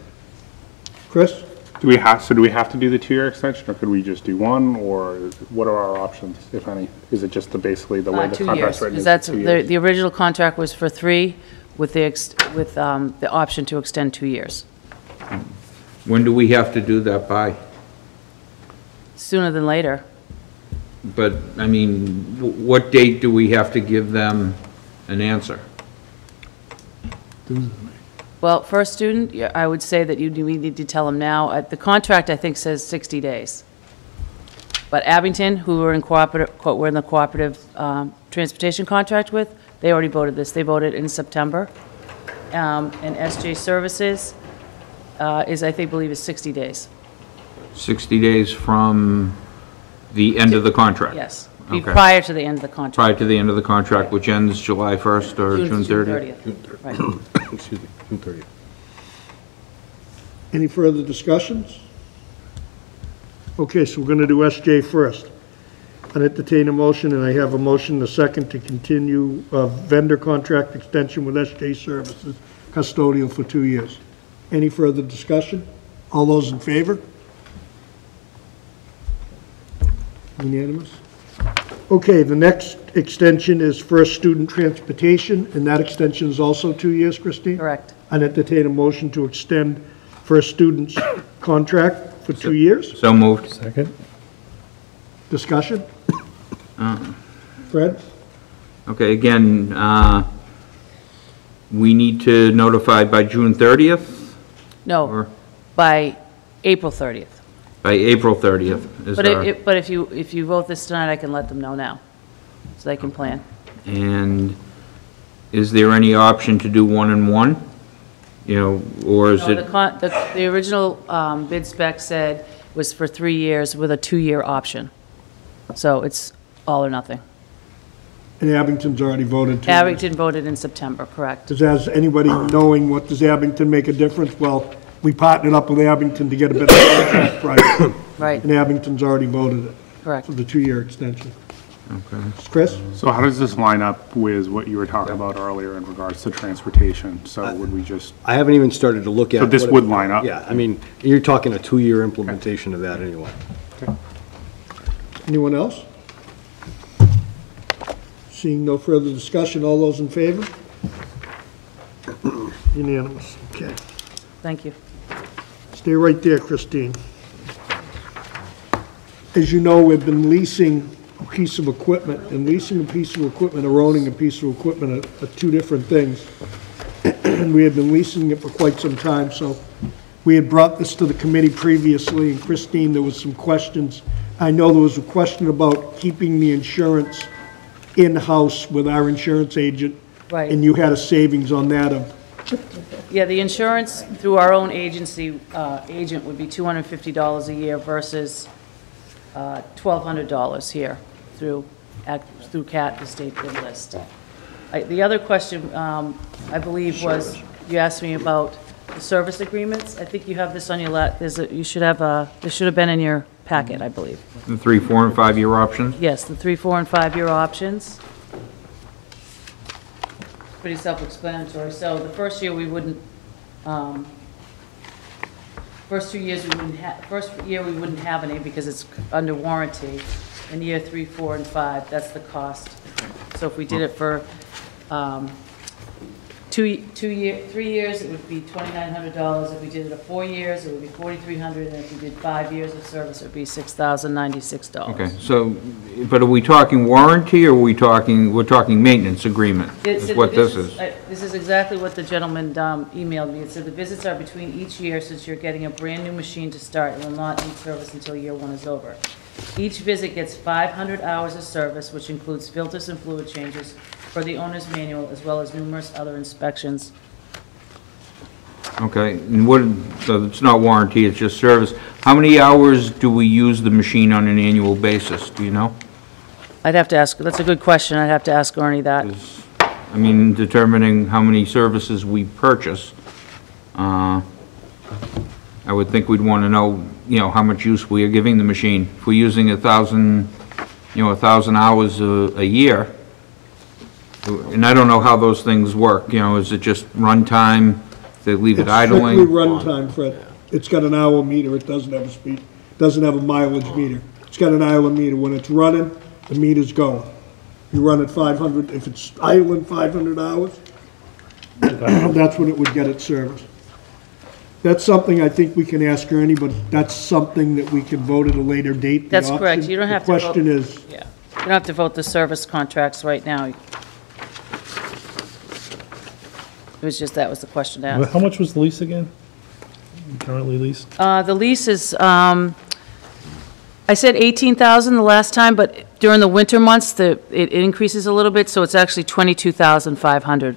Chris? Do we have to do the 2-year extension, or could we just do one, or what are our options, if any? Is it just basically the way the 2 contract's years, written? because is that's, 2 years? the original contract was for 3, with the option to extend 2 years. When do we have to do that by? Sooner than later. But, I mean, what date do we have to give them an answer? Well, First Student, yeah, I would say that we need to tell them now. The contract, I think, says 60 days. But Abington, who we're in the cooperative transportation contract with, they already voted this. They voted in September. And SJ Services believe is 60 days. 60 days from the end of the contract? Yes. Be Okay. prior to the end of the contract. Prior to the end of the contract, which ends July 1st or June 30th? Right. Excuse me, June 30th. Any further discussions? Okay, so we're going to do SJ first. I entertain a motion, and I have a motion and a second to continue vendor contract extension with SJ Services custodial for 2 years. Any further discussion? All those in favor? Unanimous? Okay, the next extension is First Student Transportation, and that extension is also 2 years, Christine? Correct. I entertain a motion to extend First Student's contract for 2 years. So moved. Second? Discussion? Fred? Okay, again, we need to notify by June 30th? No, Or- by April 30th. By April 30th is But our... but if you vote this tonight, I can let them know now, so they can plan. And is there any option to do 1 and 1? You know, or is No, it, the original bid spec said was for 3 years with a 2-year option. So it's all or nothing. And Abington's already voted to. Abington voted in September, correct? Does anybody knowing what, does Abington make a difference? Well, we partnered up with Abington to get a better contract price. Right, And Abington's already voted it correct. for the 2-year extension. okay. Chris? So how does this line up with what you were talking about earlier in regards to transportation? So would we just, I haven't even started to look at. So this what it- would line up? Yeah, I mean, you're talking a 2-year implementation of that anyway. Anyone else? Seeing no further discussion, all those in favor? Unanimous, okay. Thank you. Stay right there, Christine. As you know, we've been leasing a piece of equipment, and leasing a piece of equipment or owning a piece of equipment are two different things. And we had been leasing it for quite some time, so we had brought this to the committee previously, and Christine, there was some questions. I know there was a question about keeping the insurance in-house with our insurance agent. Right. And you had a savings on that of, Yeah, the insurance through our own agency, agent would be $250 a year versus $1,200 here through CAT, the state bid list. The other question, I believe, was, you asked me about the service agreements. I think you have this on your you should have this should have been in your packet, I believe. The 3, 4, and 5-year options? Yes, the 3, 4, and 5-year options. Pretty self-explanatory. So the first year we wouldn't, first 2 years we wouldn't have, first year we wouldn't have any because it's under warranty. In year 3, 4, and 5, that's the cost. So if we did it for 3 years, it would be $2,900. If we did it for 4 years, it would be $4,300, and if we did 5 years of service, it would be $6,096. Okay, so, but are we talking warranty, or we're talking maintenance agreement? Is what this is? This is exactly what the gentleman emailed me. It said the visits are between each year since you're getting a brand-new machine to start and will not need service until year 1 is over. Each visit gets 500 hours of service, which includes filters and fluid changes for the owner's manual, as well as numerous other inspections. Okay, and what, so it's not warranty, it's just service. How many hours do we use the machine on an annual basis, do you know? I'd have to ask, that's a good question, I'd have to ask Ernie that. I mean, determining how many services we purchase, I would think we'd want to know, how much use we are giving the machine. If we're using 1,000 hours a year, and I don't know how those things work, is it just runtime, they leave it idling? It's strictly runtime, Fred. It's got an hour meter, it doesn't have a speed, doesn't have a mileage meter. It's got an hour meter. When it's running, the meter's going. You run at 500, if it's idling 500 hours, that's when it would get its service. That's something I think we can ask Ernie, but that's something that we can vote at a later date. the That's correct, option. you don't have to The vote. question is, Yeah, you don't have to vote the service contracts right now. It was just, that was the question to ask. How much was the lease again? Currently leased? The lease is, I said 18,000 the last time, but during the winter months, it increases a little bit, so it's actually 22,500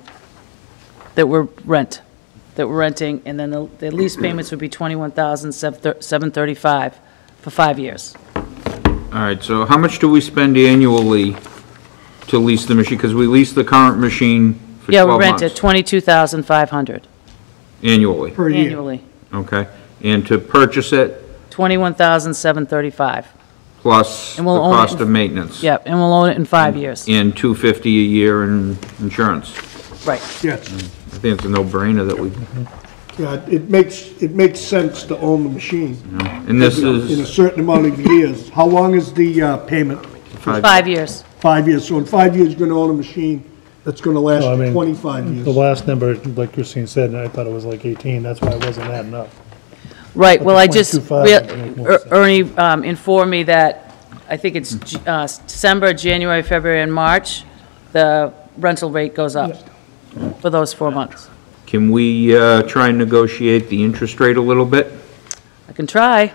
that we're renting, and then the lease payments would be 21,735 for 5 years. All right, so how much do we spend annually to lease the machine? Because we lease the current machine for 12 Yeah, months. we rent it 22,500 Annually, per year. annually, okay? And to purchase it, 21,735. plus the And we'll own it cost in- of maintenance? Yep, and we'll own it in 5 years. And $250 a year in insurance. Right. Yes. I think it's a no-brainer that we, Yeah, it makes sense to own the machine. and this In a is certain amount of years. How long is the payment? 5 years. 5 years. So in 5 years, you're gonna own a machine that's gonna last No, I mean, 25 The years. last number, like Christine said, and I thought it was like 18, that's why I wasn't adding up. Right, But well, the I just, 22.5 would make more sense. Ernie informed me that, I think it's December, January, February, and March, the rental rate goes up for those 4 months. Can we try and negotiate the interest rate a little bit? I can try,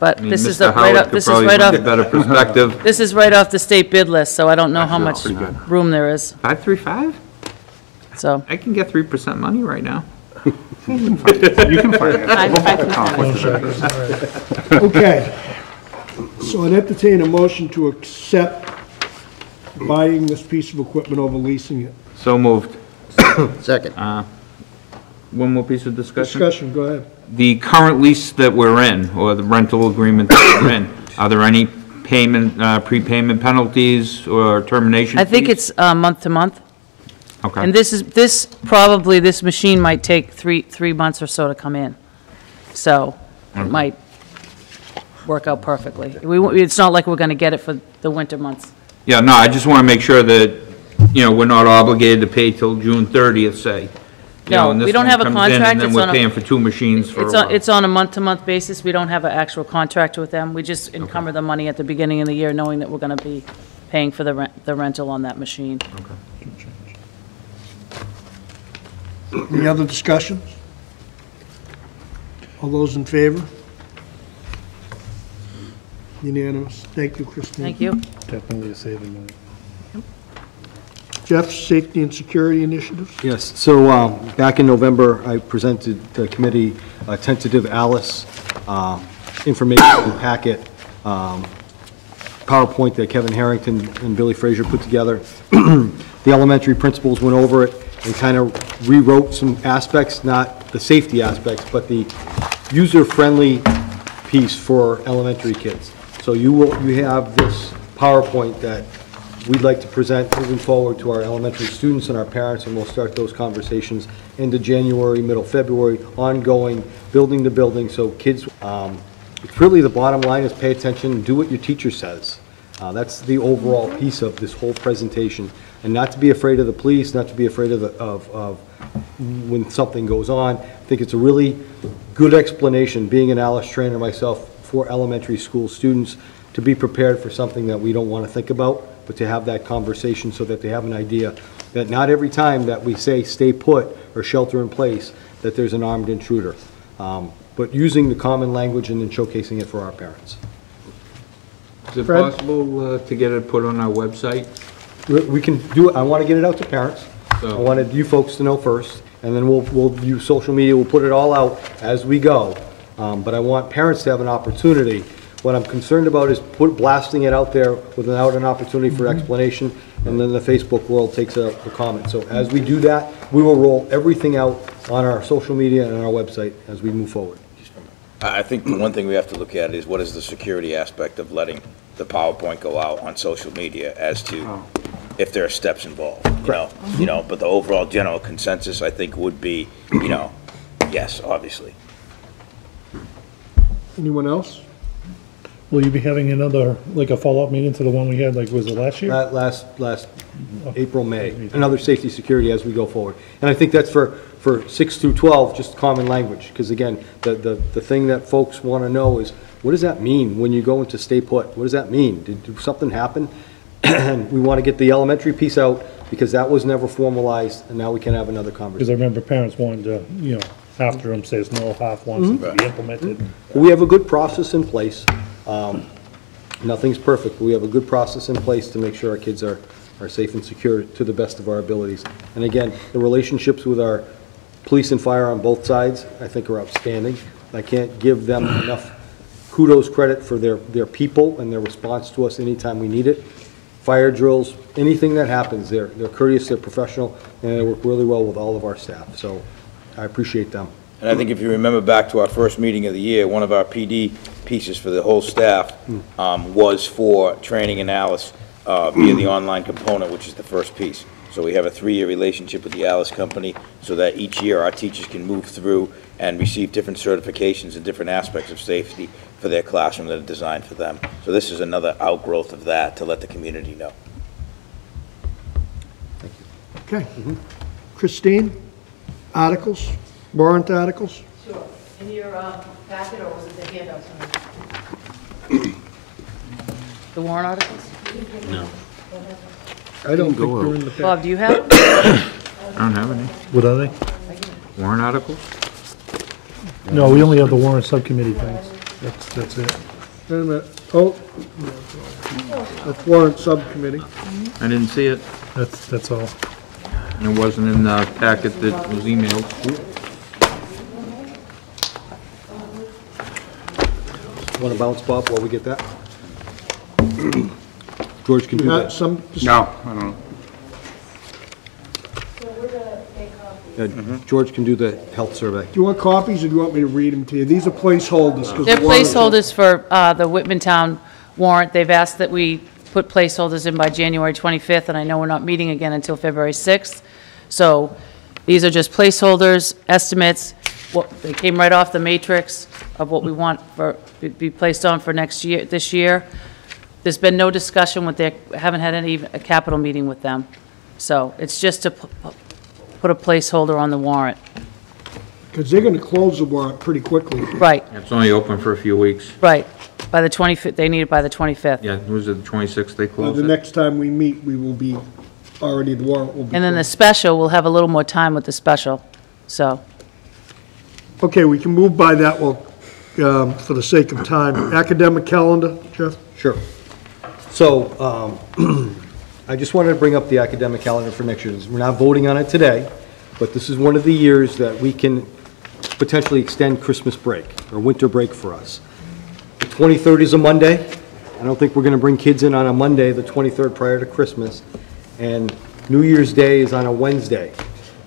but I mean, this is Mr. right Howard off, could this is probably right bring a off, better perspective. this is right off the state bid list, so I don't know how much pretty good. room there is, 535? so. I can get 3% money right now. You can finance it. Okay. So I'd entertain a motion to accept buying this piece of equipment over leasing it. So moved. Second. One more piece of discussion? Discussion, go ahead. The current lease that we're in, or the rental agreement that we're in, are there any payment, prepayment penalties or termination I think fees? it's month to month. Okay. And this machine might take three months or so to come in. So it might work out perfectly. It's not like we're going to get it for the winter months. Yeah, no, I just want to make sure that, we're not obligated to pay till June 30th, say. No, we don't have a contract. And then It's we're on a- paying for 2 machines for a while. It's on a month-to-month basis. We don't have an actual contract with them. We just encumber the money at the beginning of the year, knowing that we're going to be paying for the rental on that machine. Any other discussion? All those in favor? Unanimous. Thank you, Christine. Thank you. Definitely a saving money. Jeff, safety and security initiatives? Yes, so back in November, I presented to the committee a tentative Alice information packet, PowerPoint that Kevin Harrington and Billy Frazier put together. The elementary principals went over it and kind of rewrote some aspects, not the safety aspects, but the user-friendly piece for elementary kids. So you have this PowerPoint that we'd like to present moving forward to our elementary students and our parents, and we'll start those conversations into January, middle February, ongoing, building to building, so kids, it's really the bottom line is pay attention, do what your teacher says. That's the overall piece of this whole presentation, and not to be afraid of the police, not to be afraid of when something goes on. I think it's a really good explanation, being an Alice trainer myself, for elementary school students to be prepared for something that we don't want to think about, but to have that conversation so that they have an idea that not every time that we say stay put or shelter in place, that there's an armed intruder. But using the common language and then showcasing it for our parents. Is it Fred? possible to get it put on our website? We can do it, I want to get it out to parents. I So- wanted you folks to know first, and then we'll use social media, we'll put it all out as we go. But I want parents to have an opportunity. What I'm concerned about is blasting it out there without an opportunity for explanation, and then the Facebook world takes a comment. So as we do that, we will roll everything out on our social media and on our website as we move forward. I think the one thing we have to look at is what is the security aspect of letting the PowerPoint go out on social media as to if there are steps involved, but the overall general consensus, I think, would be, yes, obviously. Anyone else? Will you be having another, like a follow-up meeting to the one we had, like, was it last year? Last April, May, another safety security as we go forward. And I think that's for 6 through 12, just common language, because again, the thing that folks want to know is, what does that mean when you go into stay put? What does that mean? Did something happen? And we want to get the elementary piece out, because that was never formalized, and now we can have another Because conversation. I remember parents wanted to, after them says no, half wants it to be implemented. We have a good process in place. Nothing's perfect, but we have a good process in place to make sure our kids are safe and secure to the best of our abilities. And again, the relationships with our police and fire on both sides, I think, are outstanding. I can't give them enough kudos credit for their people and their response to us anytime we need it. Fire drills, anything that happens, they're courteous, they're professional, and they work really well with all of our staff. So I appreciate them. And I think if you remember back to our first meeting of the year, one of our PD pieces for the whole staff was for training in Alice via the online component, which is the first piece. So we have a 3-year relationship with the Alice company so that each year our teachers can move through and receive different certifications and different aspects of safety for their classroom that are designed for them. So this is another outgrowth of that to let the community know. Okay. Christine, articles, warrant articles? Sure. In your packet, or was it the handout? The warrant articles? I don't think they're in the packet. Bob, do you have? I don't have any. What are they? Warrant articles? No, we only have the warrant subcommittee things. That's it. Wait a minute. Oh, that's warrant subcommittee. I didn't see it. That's all. It wasn't in the packet that was emailed. Want to bounce, Bob, while we get that? George can do Not that. some, No, I don't know. George can do the health survey. do you want copies or do you want me to read them to you? These are placeholders. 'cause They're the warrant- placeholders for the Whitman Town warrant. They've asked that we put placeholders in by January 25th, and I know we're not meeting again until February 6th. So these are just placeholders, estimates. They came right off the matrix of what we want be placed on for next year, this year. There's been no discussion with haven't had a capital meeting with them. So it's just to put a placeholder on the warrant. Because they're going to close the warrant pretty quickly. Right, It's only open for a few weeks. right. By the 25th, they need it by the 25th. Yeah, was it the 26th they By closed the it? next time we meet, we will be, the warrant will be. And then the closed. special, we'll have a little more time with the special, so. Okay, we can move by that one for the sake of time. Academic calendar, Jeff? Sure. So, I just wanted to bring up the academic calendar for next year. We're not voting on it today, but this is one of the years that we can potentially extend Christmas break, or winter break for us. The 23rd is a Monday. I don't think we're going to bring kids in on a Monday, the 23rd, prior to Christmas. And New Year's Day is on a Wednesday.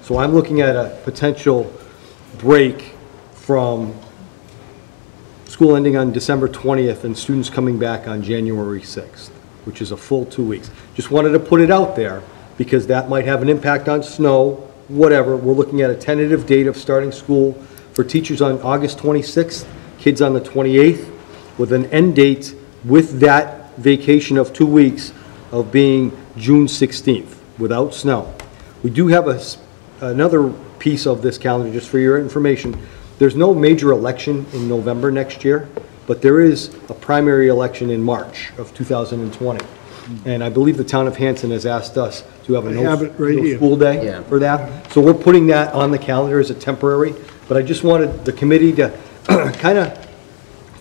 So I'm looking at a potential break from school ending on December 20th and students coming back on January 6th, which is a full 2 weeks. Just wanted to put it out there because that might have an impact on snow, whatever. We're looking at a tentative date of starting school for teachers on August 26th, kids on the 28th, with an end date with that vacation of 2 weeks of being June 16th, without snow. We do have another piece of this calendar, just for your information. There's no major election in November next year, but there is a primary election in March of 2020. And I believe the town of Hanson has asked us to have a I have it right no here. school day Yeah. for that. So we're putting that on the calendar as a temporary, but I just wanted the committee to kind of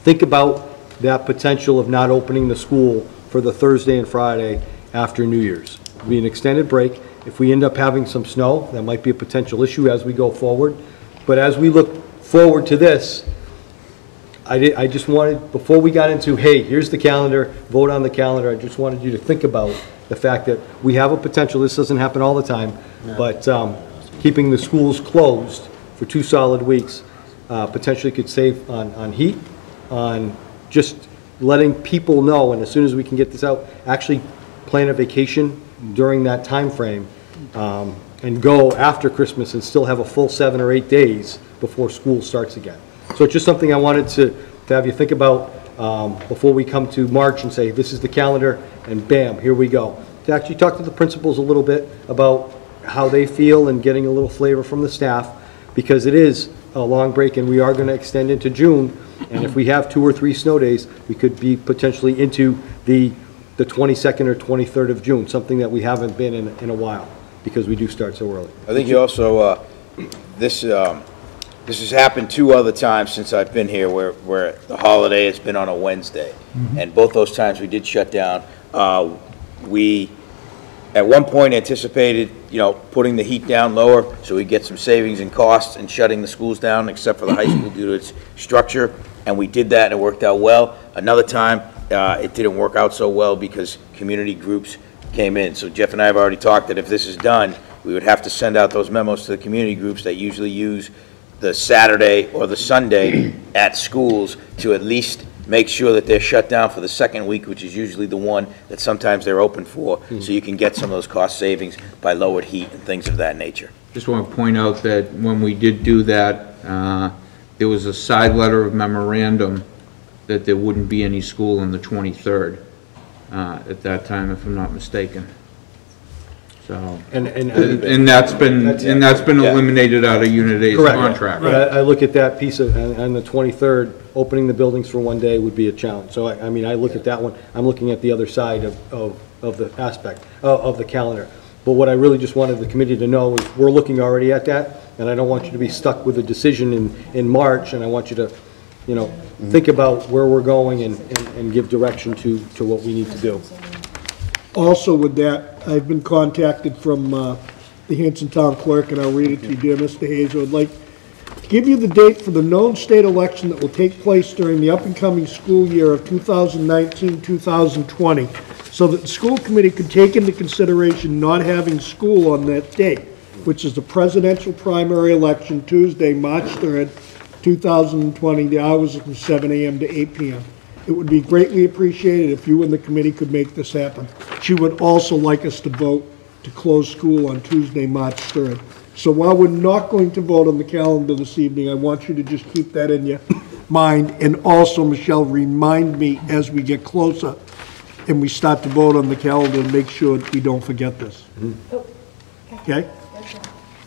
think about that potential of not opening the school for the Thursday and Friday after New Year's. It'll be an extended break. If we end up having some snow, that might be a potential issue as we go forward. But as we look forward to this, I just wanted, before we got into, hey, here's the calendar, vote on the calendar, I just wanted you to think about the fact that we have a potential, this doesn't happen all the time, but keeping the schools closed for 2 solid weeks potentially could save on heat, on just letting people know, and as soon as we can get this out, actually plan a vacation during that time frame, and go after Christmas and still have a full 7 or 8 days before school starts again. So it's just something I wanted to have you think about before we come to March and say, this is the calendar, and bam, here we go. To actually talk to the principals a little bit about how they feel and getting a little flavor from the staff, because it is a long break and we are going to extend into June, and if we have 2 or 3 snow days, we could be potentially into the 22nd or 23rd of June, something that we haven't been in a while, because we do start so early. I think you also, this has happened 2 other times since I've been here where the holiday has been on a Wednesday. And both those times we did shut down. We, at one point, anticipated, putting the heat down lower so we get some savings in costs and shutting the schools down, except for the high school due to its structure. And we did that and it worked out well. Another time, it didn't work out so well because community groups came in. So Jeff and I have already talked that if this is done, we would have to send out those memos to the community groups that usually use the Saturday or the Sunday at schools to at least make sure that they're shut down for the second week, which is usually the one that sometimes they're open for, so you can get some of those cost savings by lowered heat and things of that nature. Just want to point out that when we did do that, there was a side letter of memorandum that there wouldn't be any school on the 23rd at that time, if I'm not mistaken. So, and that's been eliminated out of Unit A's contract. But I look at that piece of, on the 23rd, opening the buildings for 1 day would be a challenge. So I mean, I look at that one, I'm looking at the other side of the aspect, of the calendar. But what I really just wanted the committee to know is we're looking already at that. And I don't want you to be stuck with a decision in March, and I want you to, you know, think about where we're going and give direction to what we need to do. Also with that, I've been contacted from the Hanson Town Clerk, and I'll read it to you, dear Mr. Hayes. I would like to give you the date for the known state election that will take place during the up-and-coming school year of 2019-2020, so that the school committee could take into consideration not having school on that date, which is the presidential primary election, Tuesday, March 3rd, 2020. The hours are from 7 a.m. to 8 p.m. It would be greatly appreciated if you and the committee could make this happen. She would also like us to vote to close school on Tuesday, March 3rd. So while we're not going to vote on the calendar this evening, I want you to just keep that in your mind. And also, Michelle, remind me as we get closer and we start to vote on the calendar, make sure we don't forget this. Okay?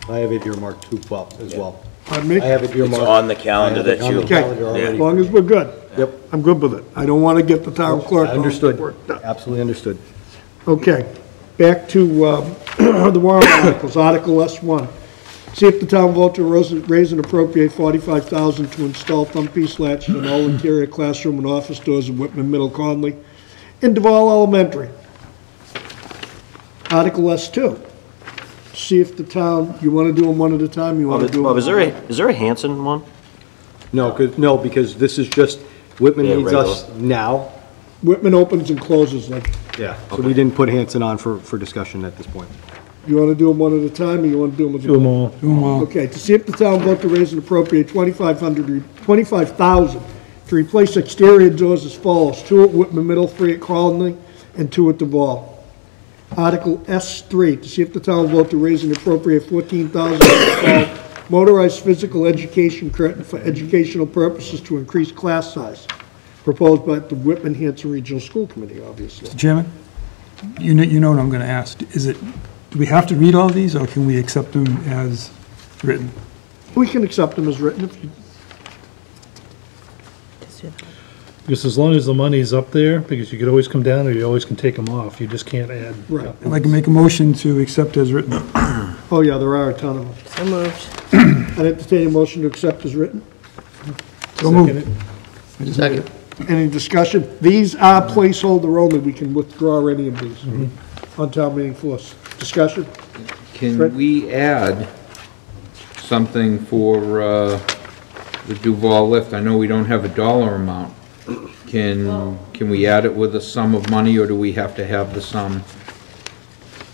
I have it earmarked too, well, as well. Pardon me? I have it It's earmarked. on the calendar that you. Okay, as long as we're good. Yep. I'm good with it. I don't want to get the town clerk. Understood, worked up. absolutely understood. Okay, back to the warrant articles. Article S1. See if the town vote to raise and appropriate $45,000 to install thumb-piece latches in all interior classroom and office doors in Whitman Middle, Conley, and Duval Elementary. Article S2. See if the town, you want to do them one at a time, you want to do them? Bob, is there a Hanson one? No, because this is just, Whitman Yeah, needs us now. Whitman opens and closes them. Yeah. So we didn't put Hanson on for discussion at this point. You want to do them one at a time, or you want to do them as a? Do them all. Okay, to see if the town vote to raise and appropriate $25,000 to replace exterior doors as follows: 2 at Whitman Middle, 3 at Conley, and 2 at Duval. Article S3, to see if the town vote to raise and appropriate $14,000 to install motorized physical education curtain for educational purposes to increase class size, proposed by the Whitman-Hanson Regional School Committee, obviously. Mr. Chairman, you know what I'm going to ask. Do we have to read all these, or can we accept them as written? We can accept them as written if you. Because as long as the money's up there, because you could always come down or you always can take them off, you just can't add. Right. I'd like to make a motion to accept as written. Oh, yeah, there are a ton of them. So moved. I'd entertain a motion to accept as written. So moved. Second. Any discussion? These are placeholder only. We can withdraw any of these on town meeting floor. Discussion? Fred? Can we add something for the Duval lift? I know we don't have a dollar amount. Can we add it with a sum of money, or do we have to have the sum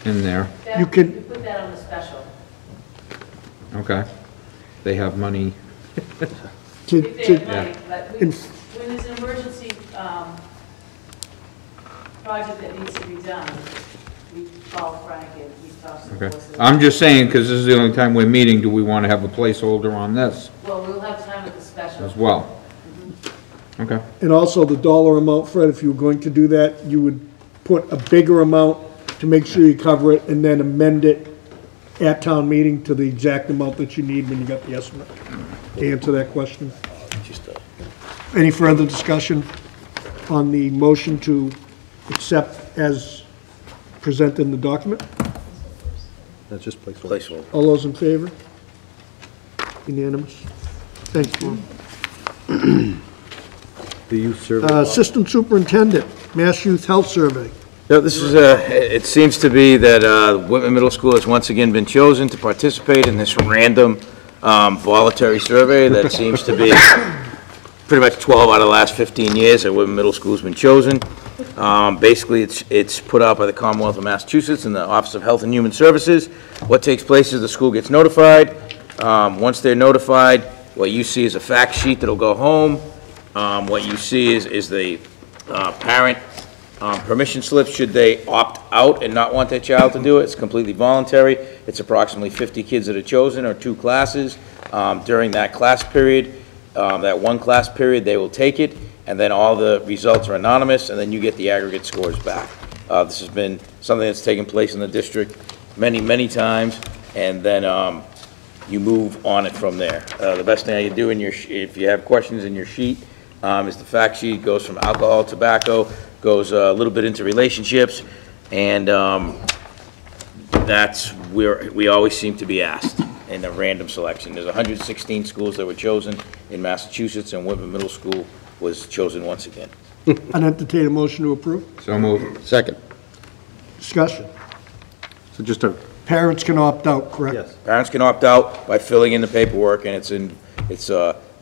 in there? You can- put that on the special. Okay. They have money. To, If they to, have money, but in- when there's an emergency project that needs to be done, we call Frank and he talks to the Okay. solicitor. I'm just saying, because this is the only time we're meeting, do we want to have a placeholder on this Well, we'll have time at the special. as well? Okay. and also the dollar amount, Fred, if you were going to do that, you would put a bigger amount to make sure you cover it, and then amend it at town meeting to the exact amount that you need when you got the estimate. To answer that question. Any further discussion on the motion to accept as presented in the document? That's just placeholder. Placeholder. All those in favor? Unanimous? Thank you. The youth survey. Assistant Superintendent, Mass Youth Health Survey. Yeah, this is, it seems to be that Whitman Middle School has once again been chosen to participate in this random voluntary survey that seems to be pretty much 12 out of the last 15 years that Whitman Middle School's been chosen. Basically, it's put out by the Commonwealth of Massachusetts and the Office of Health and Human Services. What takes place is the school gets notified. Once they're notified, what you see is a fact sheet that'll go home. What you see is the parent permission slip should they opt out and not want their child to do it. It's completely voluntary. It's approximately 50 kids that are chosen, or 2 classes. During that class period, that one class period, they will take it, and then all the results are anonymous, and then you get the aggregate scores back. This has been something that's taken place in the district many, many times, and then you move on it from there. The best thing I can do if you have questions in your sheet, is the fact sheet. Goes from alcohol, tobacco, goes a little bit into relationships, and that's where we always seem to be asked. in a random selection. There's 116 schools that were chosen in Massachusetts, and Whitman Middle School was chosen once again. I'd entertain a motion to approve. So moved. Second. Discussion. So just to, Parents can opt out, correct? Yes. Parents can opt out by filling in the paperwork, and it's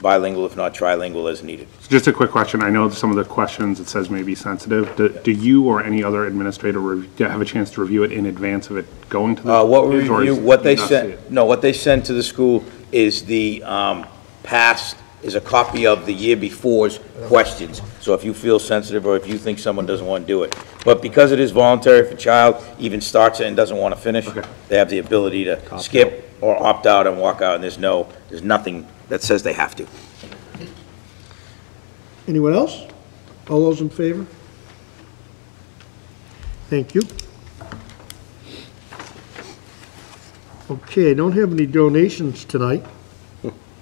bilingual, if not trilingual, as needed. just a quick question. I know some of the questions it says may be sensitive. Do you or any other administrator have a chance to review it in advance of it going to the What we kids, or review, is- what do they you not see sent, it? no, what they sent to the school is the past, is a copy of the year before's questions. So if you feel sensitive or if you think someone doesn't want to do it. But because it is voluntary, if a child even starts it and doesn't want to finish, they have the ability to skip or opt out and walk out, and there's nothing that says they have to. Anyone else? All those in favor? Thank you. Okay, I don't have any donations tonight.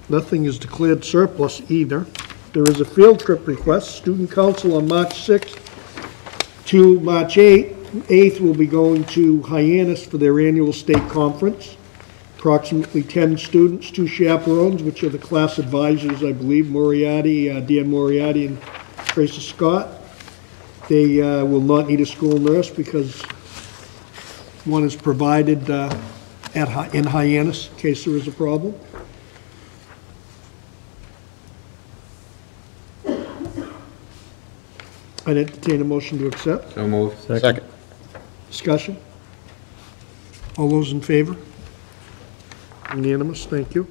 Nothing is declared surplus either. There is a field trip request. Student Council on March 6th to March 8th will be going to Hyannis for their annual state conference. Approximately 10 students, 2 chaperones, which are the class advisors, I believe, Dan Moriarty and Tracy Scott. They will not need a school nurse because one is provided in Hyannis in case there is a problem. I'd entertain a motion to accept. So moved. Second. Discussion? All those in favor? Unanimous, thank you.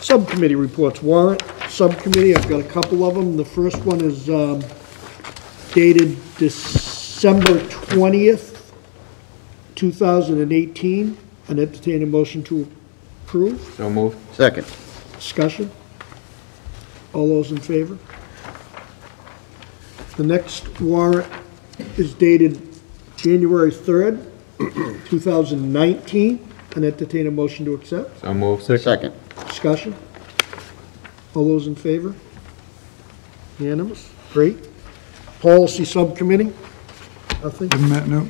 Subcommittee reports, warrant subcommittee, I've got a couple of them. The first one is dated December 20th, 2018. I'd entertain a motion to approve. So moved. Second. Discussion? All those in favor? The next warrant is dated January 3rd, 2019. And entertain a motion to accept. So moved. Second. Discussion? All those in favor? Unanimous? Great. Policy Subcommittee? Nothing? Haven't met, no.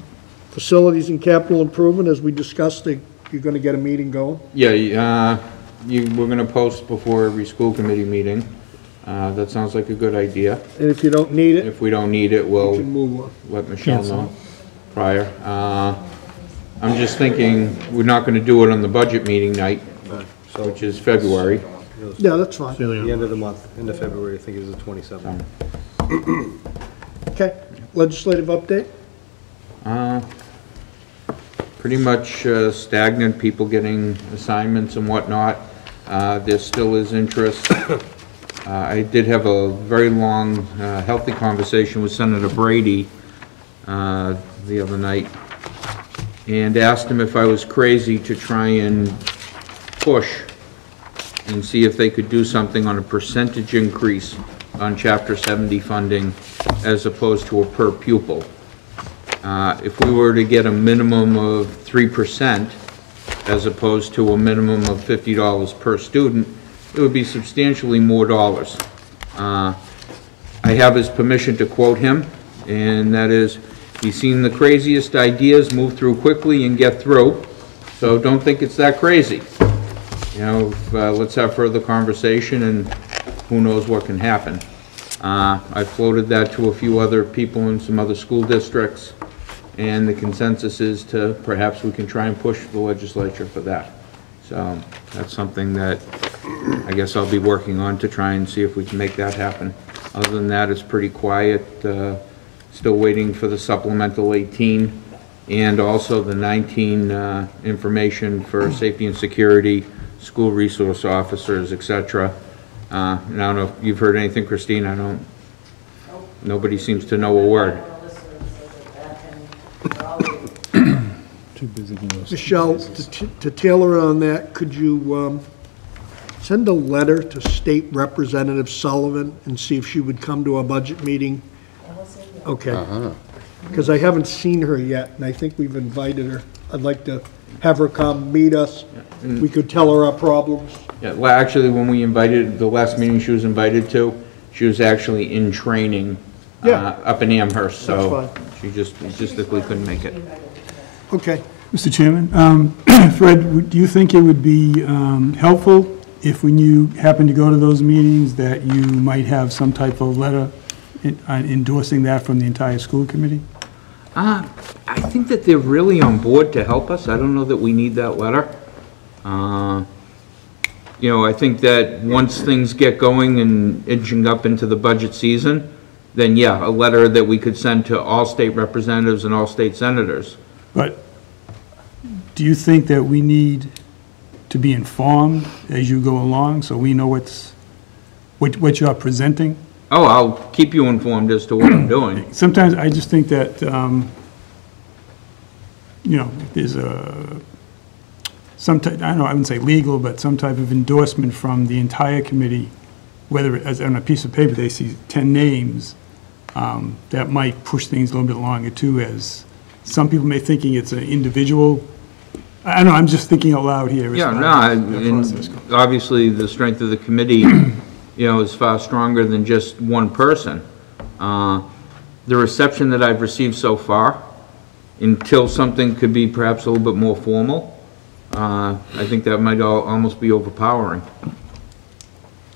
Facilities and Capital Improvement, as we discussed, you're going to get a meeting going? Yeah, we're going to post before every school committee meeting. That sounds like a good idea. And if you don't need it, If we don't need it, you we'll can move on. let Michelle know prior. I'm just thinking, we're not going to do it on the budget meeting night, which is February. Yeah, that's fine. The end of the month, end of February, I think it is the 27th. Okay. Legislative update? Pretty much stagnant, people getting assignments and whatnot. There still is interest. I did have a very long, healthy conversation with Senator Brady the other night, and asked him if I was crazy to try and push and see if they could do something on a percentage increase on Chapter 70 funding as opposed to a per pupil. If we were to get a minimum of 3% as opposed to a minimum of $50 per student, it would be substantially more dollars. I have his permission to quote him, and that is, he's seen the craziest ideas move through quickly and get through, so don't think it's that crazy. You know, let's have further conversation, and who knows what can happen. I floated that to a few other people in some other school districts, and the consensus is to perhaps we can try and push the legislature for that. So that's something that I guess I'll be working on to try and see if we can make that happen. Other than that, it's pretty quiet. Still waiting for the supplemental 18 and also the 19 information for safety and security, school resource officers, etc. And I don't know if you've heard anything, Christine. I don't. Nobody seems to know a word. Too busy to know. Michelle, to tailor on that, could you send a letter to State Representative Sullivan and see if she would come to our budget meeting? Okay. Because I haven't seen her yet, and I think we've invited her. I'd like to have her come meet us. We could tell her our problems. Yeah, well, actually, when we invited, the last meeting she was invited to, she was actually in training Yeah. up in Amherst, That's so fine. She just logistically couldn't make it. Okay. Mr. Chairman, Fred, do you think it would be helpful if when you happen to go to those meetings that you might have some type of letter endorsing that from the entire school committee? I think that they're really on board to help us. I don't know that we need that letter. You know, I think that once things get going and inching up into the budget season, then yeah, a letter that we could send to all state representatives and all state senators. But do you think that we need to be informed as you go along, so we know what you're presenting? Oh, I'll keep you informed as to what I'm doing. Sometimes I just think that, you know, if there's some type, I don't know, I wouldn't say legal, but some type of endorsement from the entire committee, whether as on a piece of paper they see 10 names, that might push things a little bit longer too, as some people may thinking it's an individual. I don't know, I'm just thinking out loud here. Yeah, no, and obviously the strength of the committee, you know, is far stronger than just one person. The reception that I've received so far, until something could be perhaps a little bit more formal, I think that might almost be overpowering,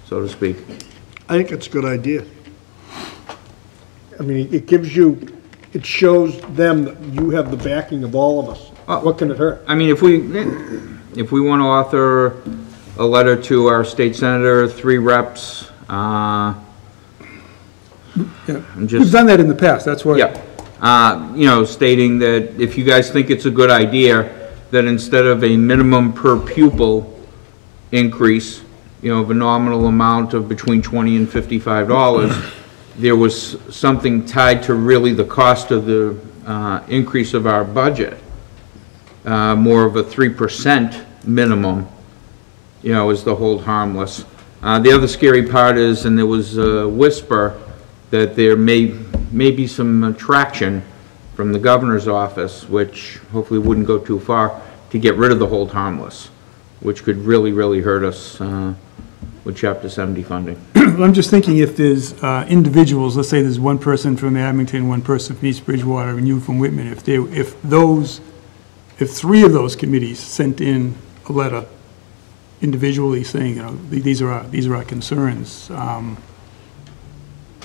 so to speak. I think it's a good idea. I mean, it gives you, it shows them that you have the backing of all of us. What can it hurt? I mean, if we want to author a letter to our state senator, 3 reps, We've done that in the past, that's why. yeah, you know, stating that if you guys think it's a good idea, that instead of a minimum per pupil increase, you know, of a nominal amount of between $20 and $55, there was something tied to really the cost of the increase of our budget. More of a 3% minimum, you know, is the hold harmless. The other scary part is, and there was a whisper that there may be some traction from the governor's office, which hopefully wouldn't go too far, to get rid of the hold harmless, which could really, really hurt us with Chapter 70 funding. I'm just thinking if there's individuals, let's say there's one person from Abington, one person from East Bridgewater, and you from Whitman, if 3 of those committees sent in a letter individually saying, you know, these are our concerns,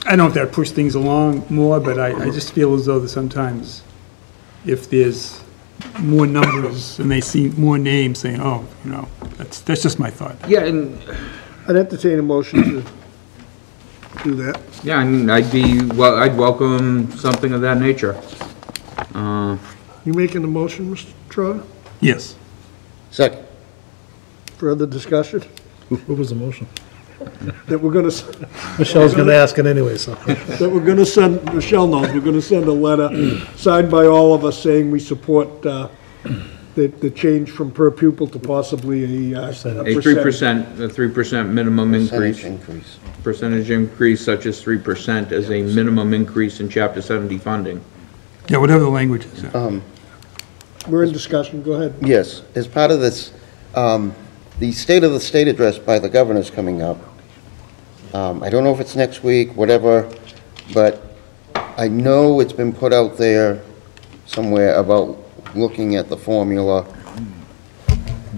I don't know if that pushed things along more, but I just feel as though that sometimes if there's more numbers and they see more names saying, oh, you know, that's just my thought. Yeah, and I'd entertain a motion to do that. yeah, I mean, I'd welcome something of that nature. You making the motion, Mr. Trotter? Yes. Second. Further discussion? What was the motion? That we're gonna, Michelle's gonna ask it anyway, so. that we're gonna send, Michelle knows, we're gonna send a letter signed by all of us saying we support the change from per pupil to possibly a A 3% minimum increase. Percentage increase such as 3% as a minimum increase in Chapter 70 funding. Yeah, whatever the language is. Yeah. We're in discussion, go ahead. Yes, as part of this, the State of the State address by the governor's coming up. I don't know if it's next week, whatever, but I know it's been put out there somewhere about looking at the formula.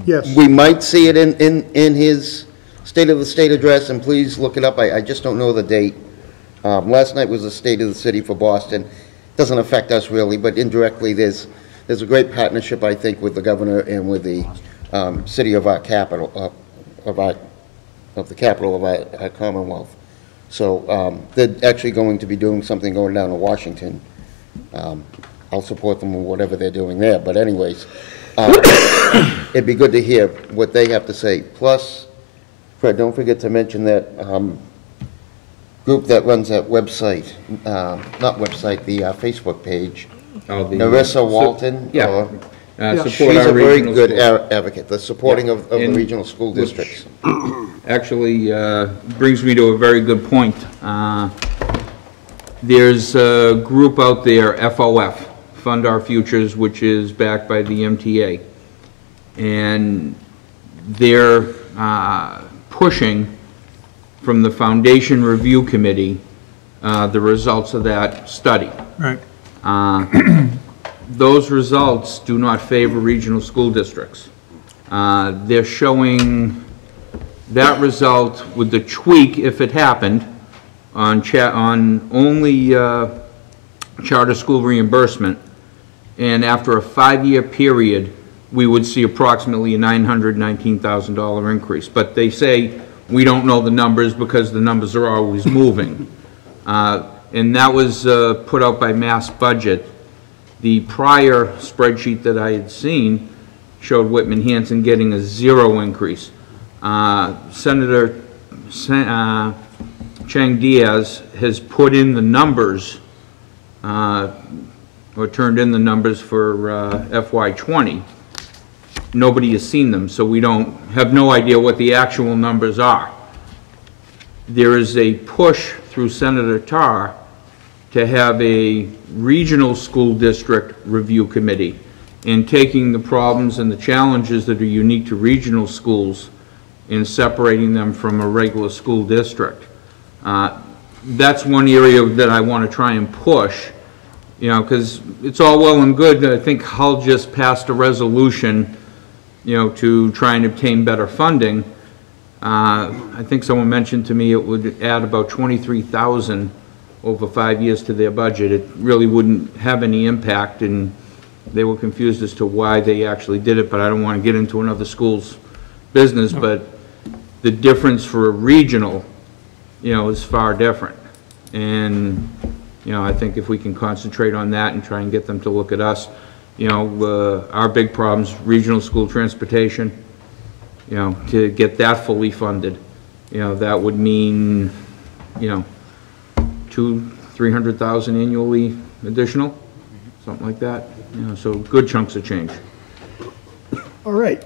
Yes. We might see it in his State of the State address, and please look it up. I just don't know the date. Last night was the State of the City for Boston. Doesn't affect us really, but indirectly there's a great partnership, I think, with the governor and with the city of our capital, of the capital of our Commonwealth. So they're actually going to be doing something going down to Washington. I'll support them in whatever they're doing there. But anyways, it'd be good to hear what they have to say. Plus, Fred, don't forget to mention that group that runs that website, not website, the Facebook page. Oh, the, Narissa Walton. yeah. She's Support our a very regional good schools. advocate, the supporting of the And regional school which districts. Actually brings me to a very good point. There's a group out there, FOF, Fund Our Futures, which is backed by the MTA. And they're pushing from the Foundation Review Committee the results of that study. Right. Those results do not favor regional school districts. They're showing that result with the tweak, if it happened, on only charter school reimbursement, and after a 5-year period, we would see approximately a $919,000 increase. But they say we don't know the numbers because the numbers are always moving. And that was put out by Mass Budget. The prior spreadsheet that I had seen showed Whitman-Hanson getting a 0 increase. Senator Chang Diaz has put in the numbers, or turned in the numbers for FY20. Nobody has seen them, so we have no idea what the actual numbers are. There is a push through Senator Tarr to have a regional school district review committee in taking the problems and the challenges that are unique to regional schools and separating them from a regular school district. That's one area that I want to try and push, you know, because it's all well and good. I think Hull just passed a resolution, you know, to try and obtain better funding. I think someone mentioned to me it would add about $23,000 over 5 years to their budget. It really wouldn't have any impact, and they were confused as to why they actually did it, but I don't want to get into another school's business, but the difference for a regional, you know, is far different. And, you know, I think if we can concentrate on that and try and get them to look at us, you know, our big problems, regional school transportation, you know, to get that fully funded, you know, that would mean, you know, $200,000-300,000 annually additional, something like that, you know, so good chunks of change. All right.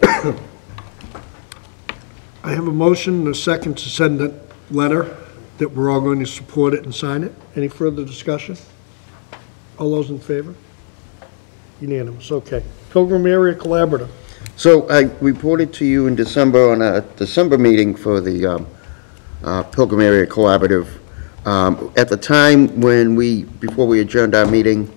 I have a motion and a second to send that letter that we're all going to support it and sign it. Any further discussion? All those in favor? Unanimous, okay. Pilgrim Area Collaborative. So I reported to you in December on a December meeting for the Pilgrim Area Collaborative. At the time when before we adjourned our meeting,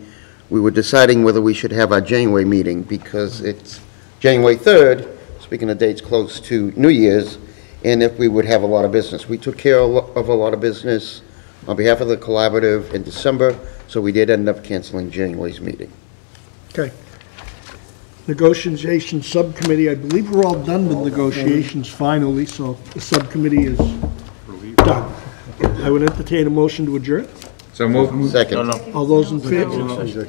we were deciding whether we should have our January meeting because it's January 3rd, speaking of dates close to New Year's, and if we would have a lot of business. We took care of a lot of business on behalf of the collaborative in December, so we did end up canceling January's meeting. Okay. Negotiation Subcommittee, I believe we're all done with negotiations finally, so the subcommittee is done. I would entertain a motion to adjourn. So move. Second. All those in favor?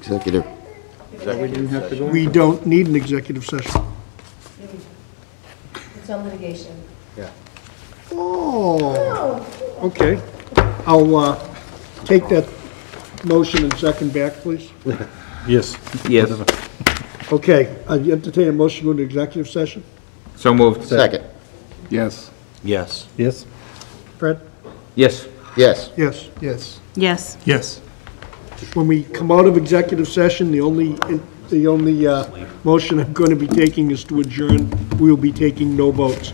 Executive. We don't need an executive session. It's on litigation. Oh, okay. I'll take that motion and second back, please. Yes. Yes. Okay, I entertain a motion to go into executive session. So moved. Second. Yes. Yes. Yes. Fred? Yes. Yes. Yes. Yes. Yes. Yes. When we come out of executive session, the only motion I'm going to be taking is to adjourn. We will be taking no votes.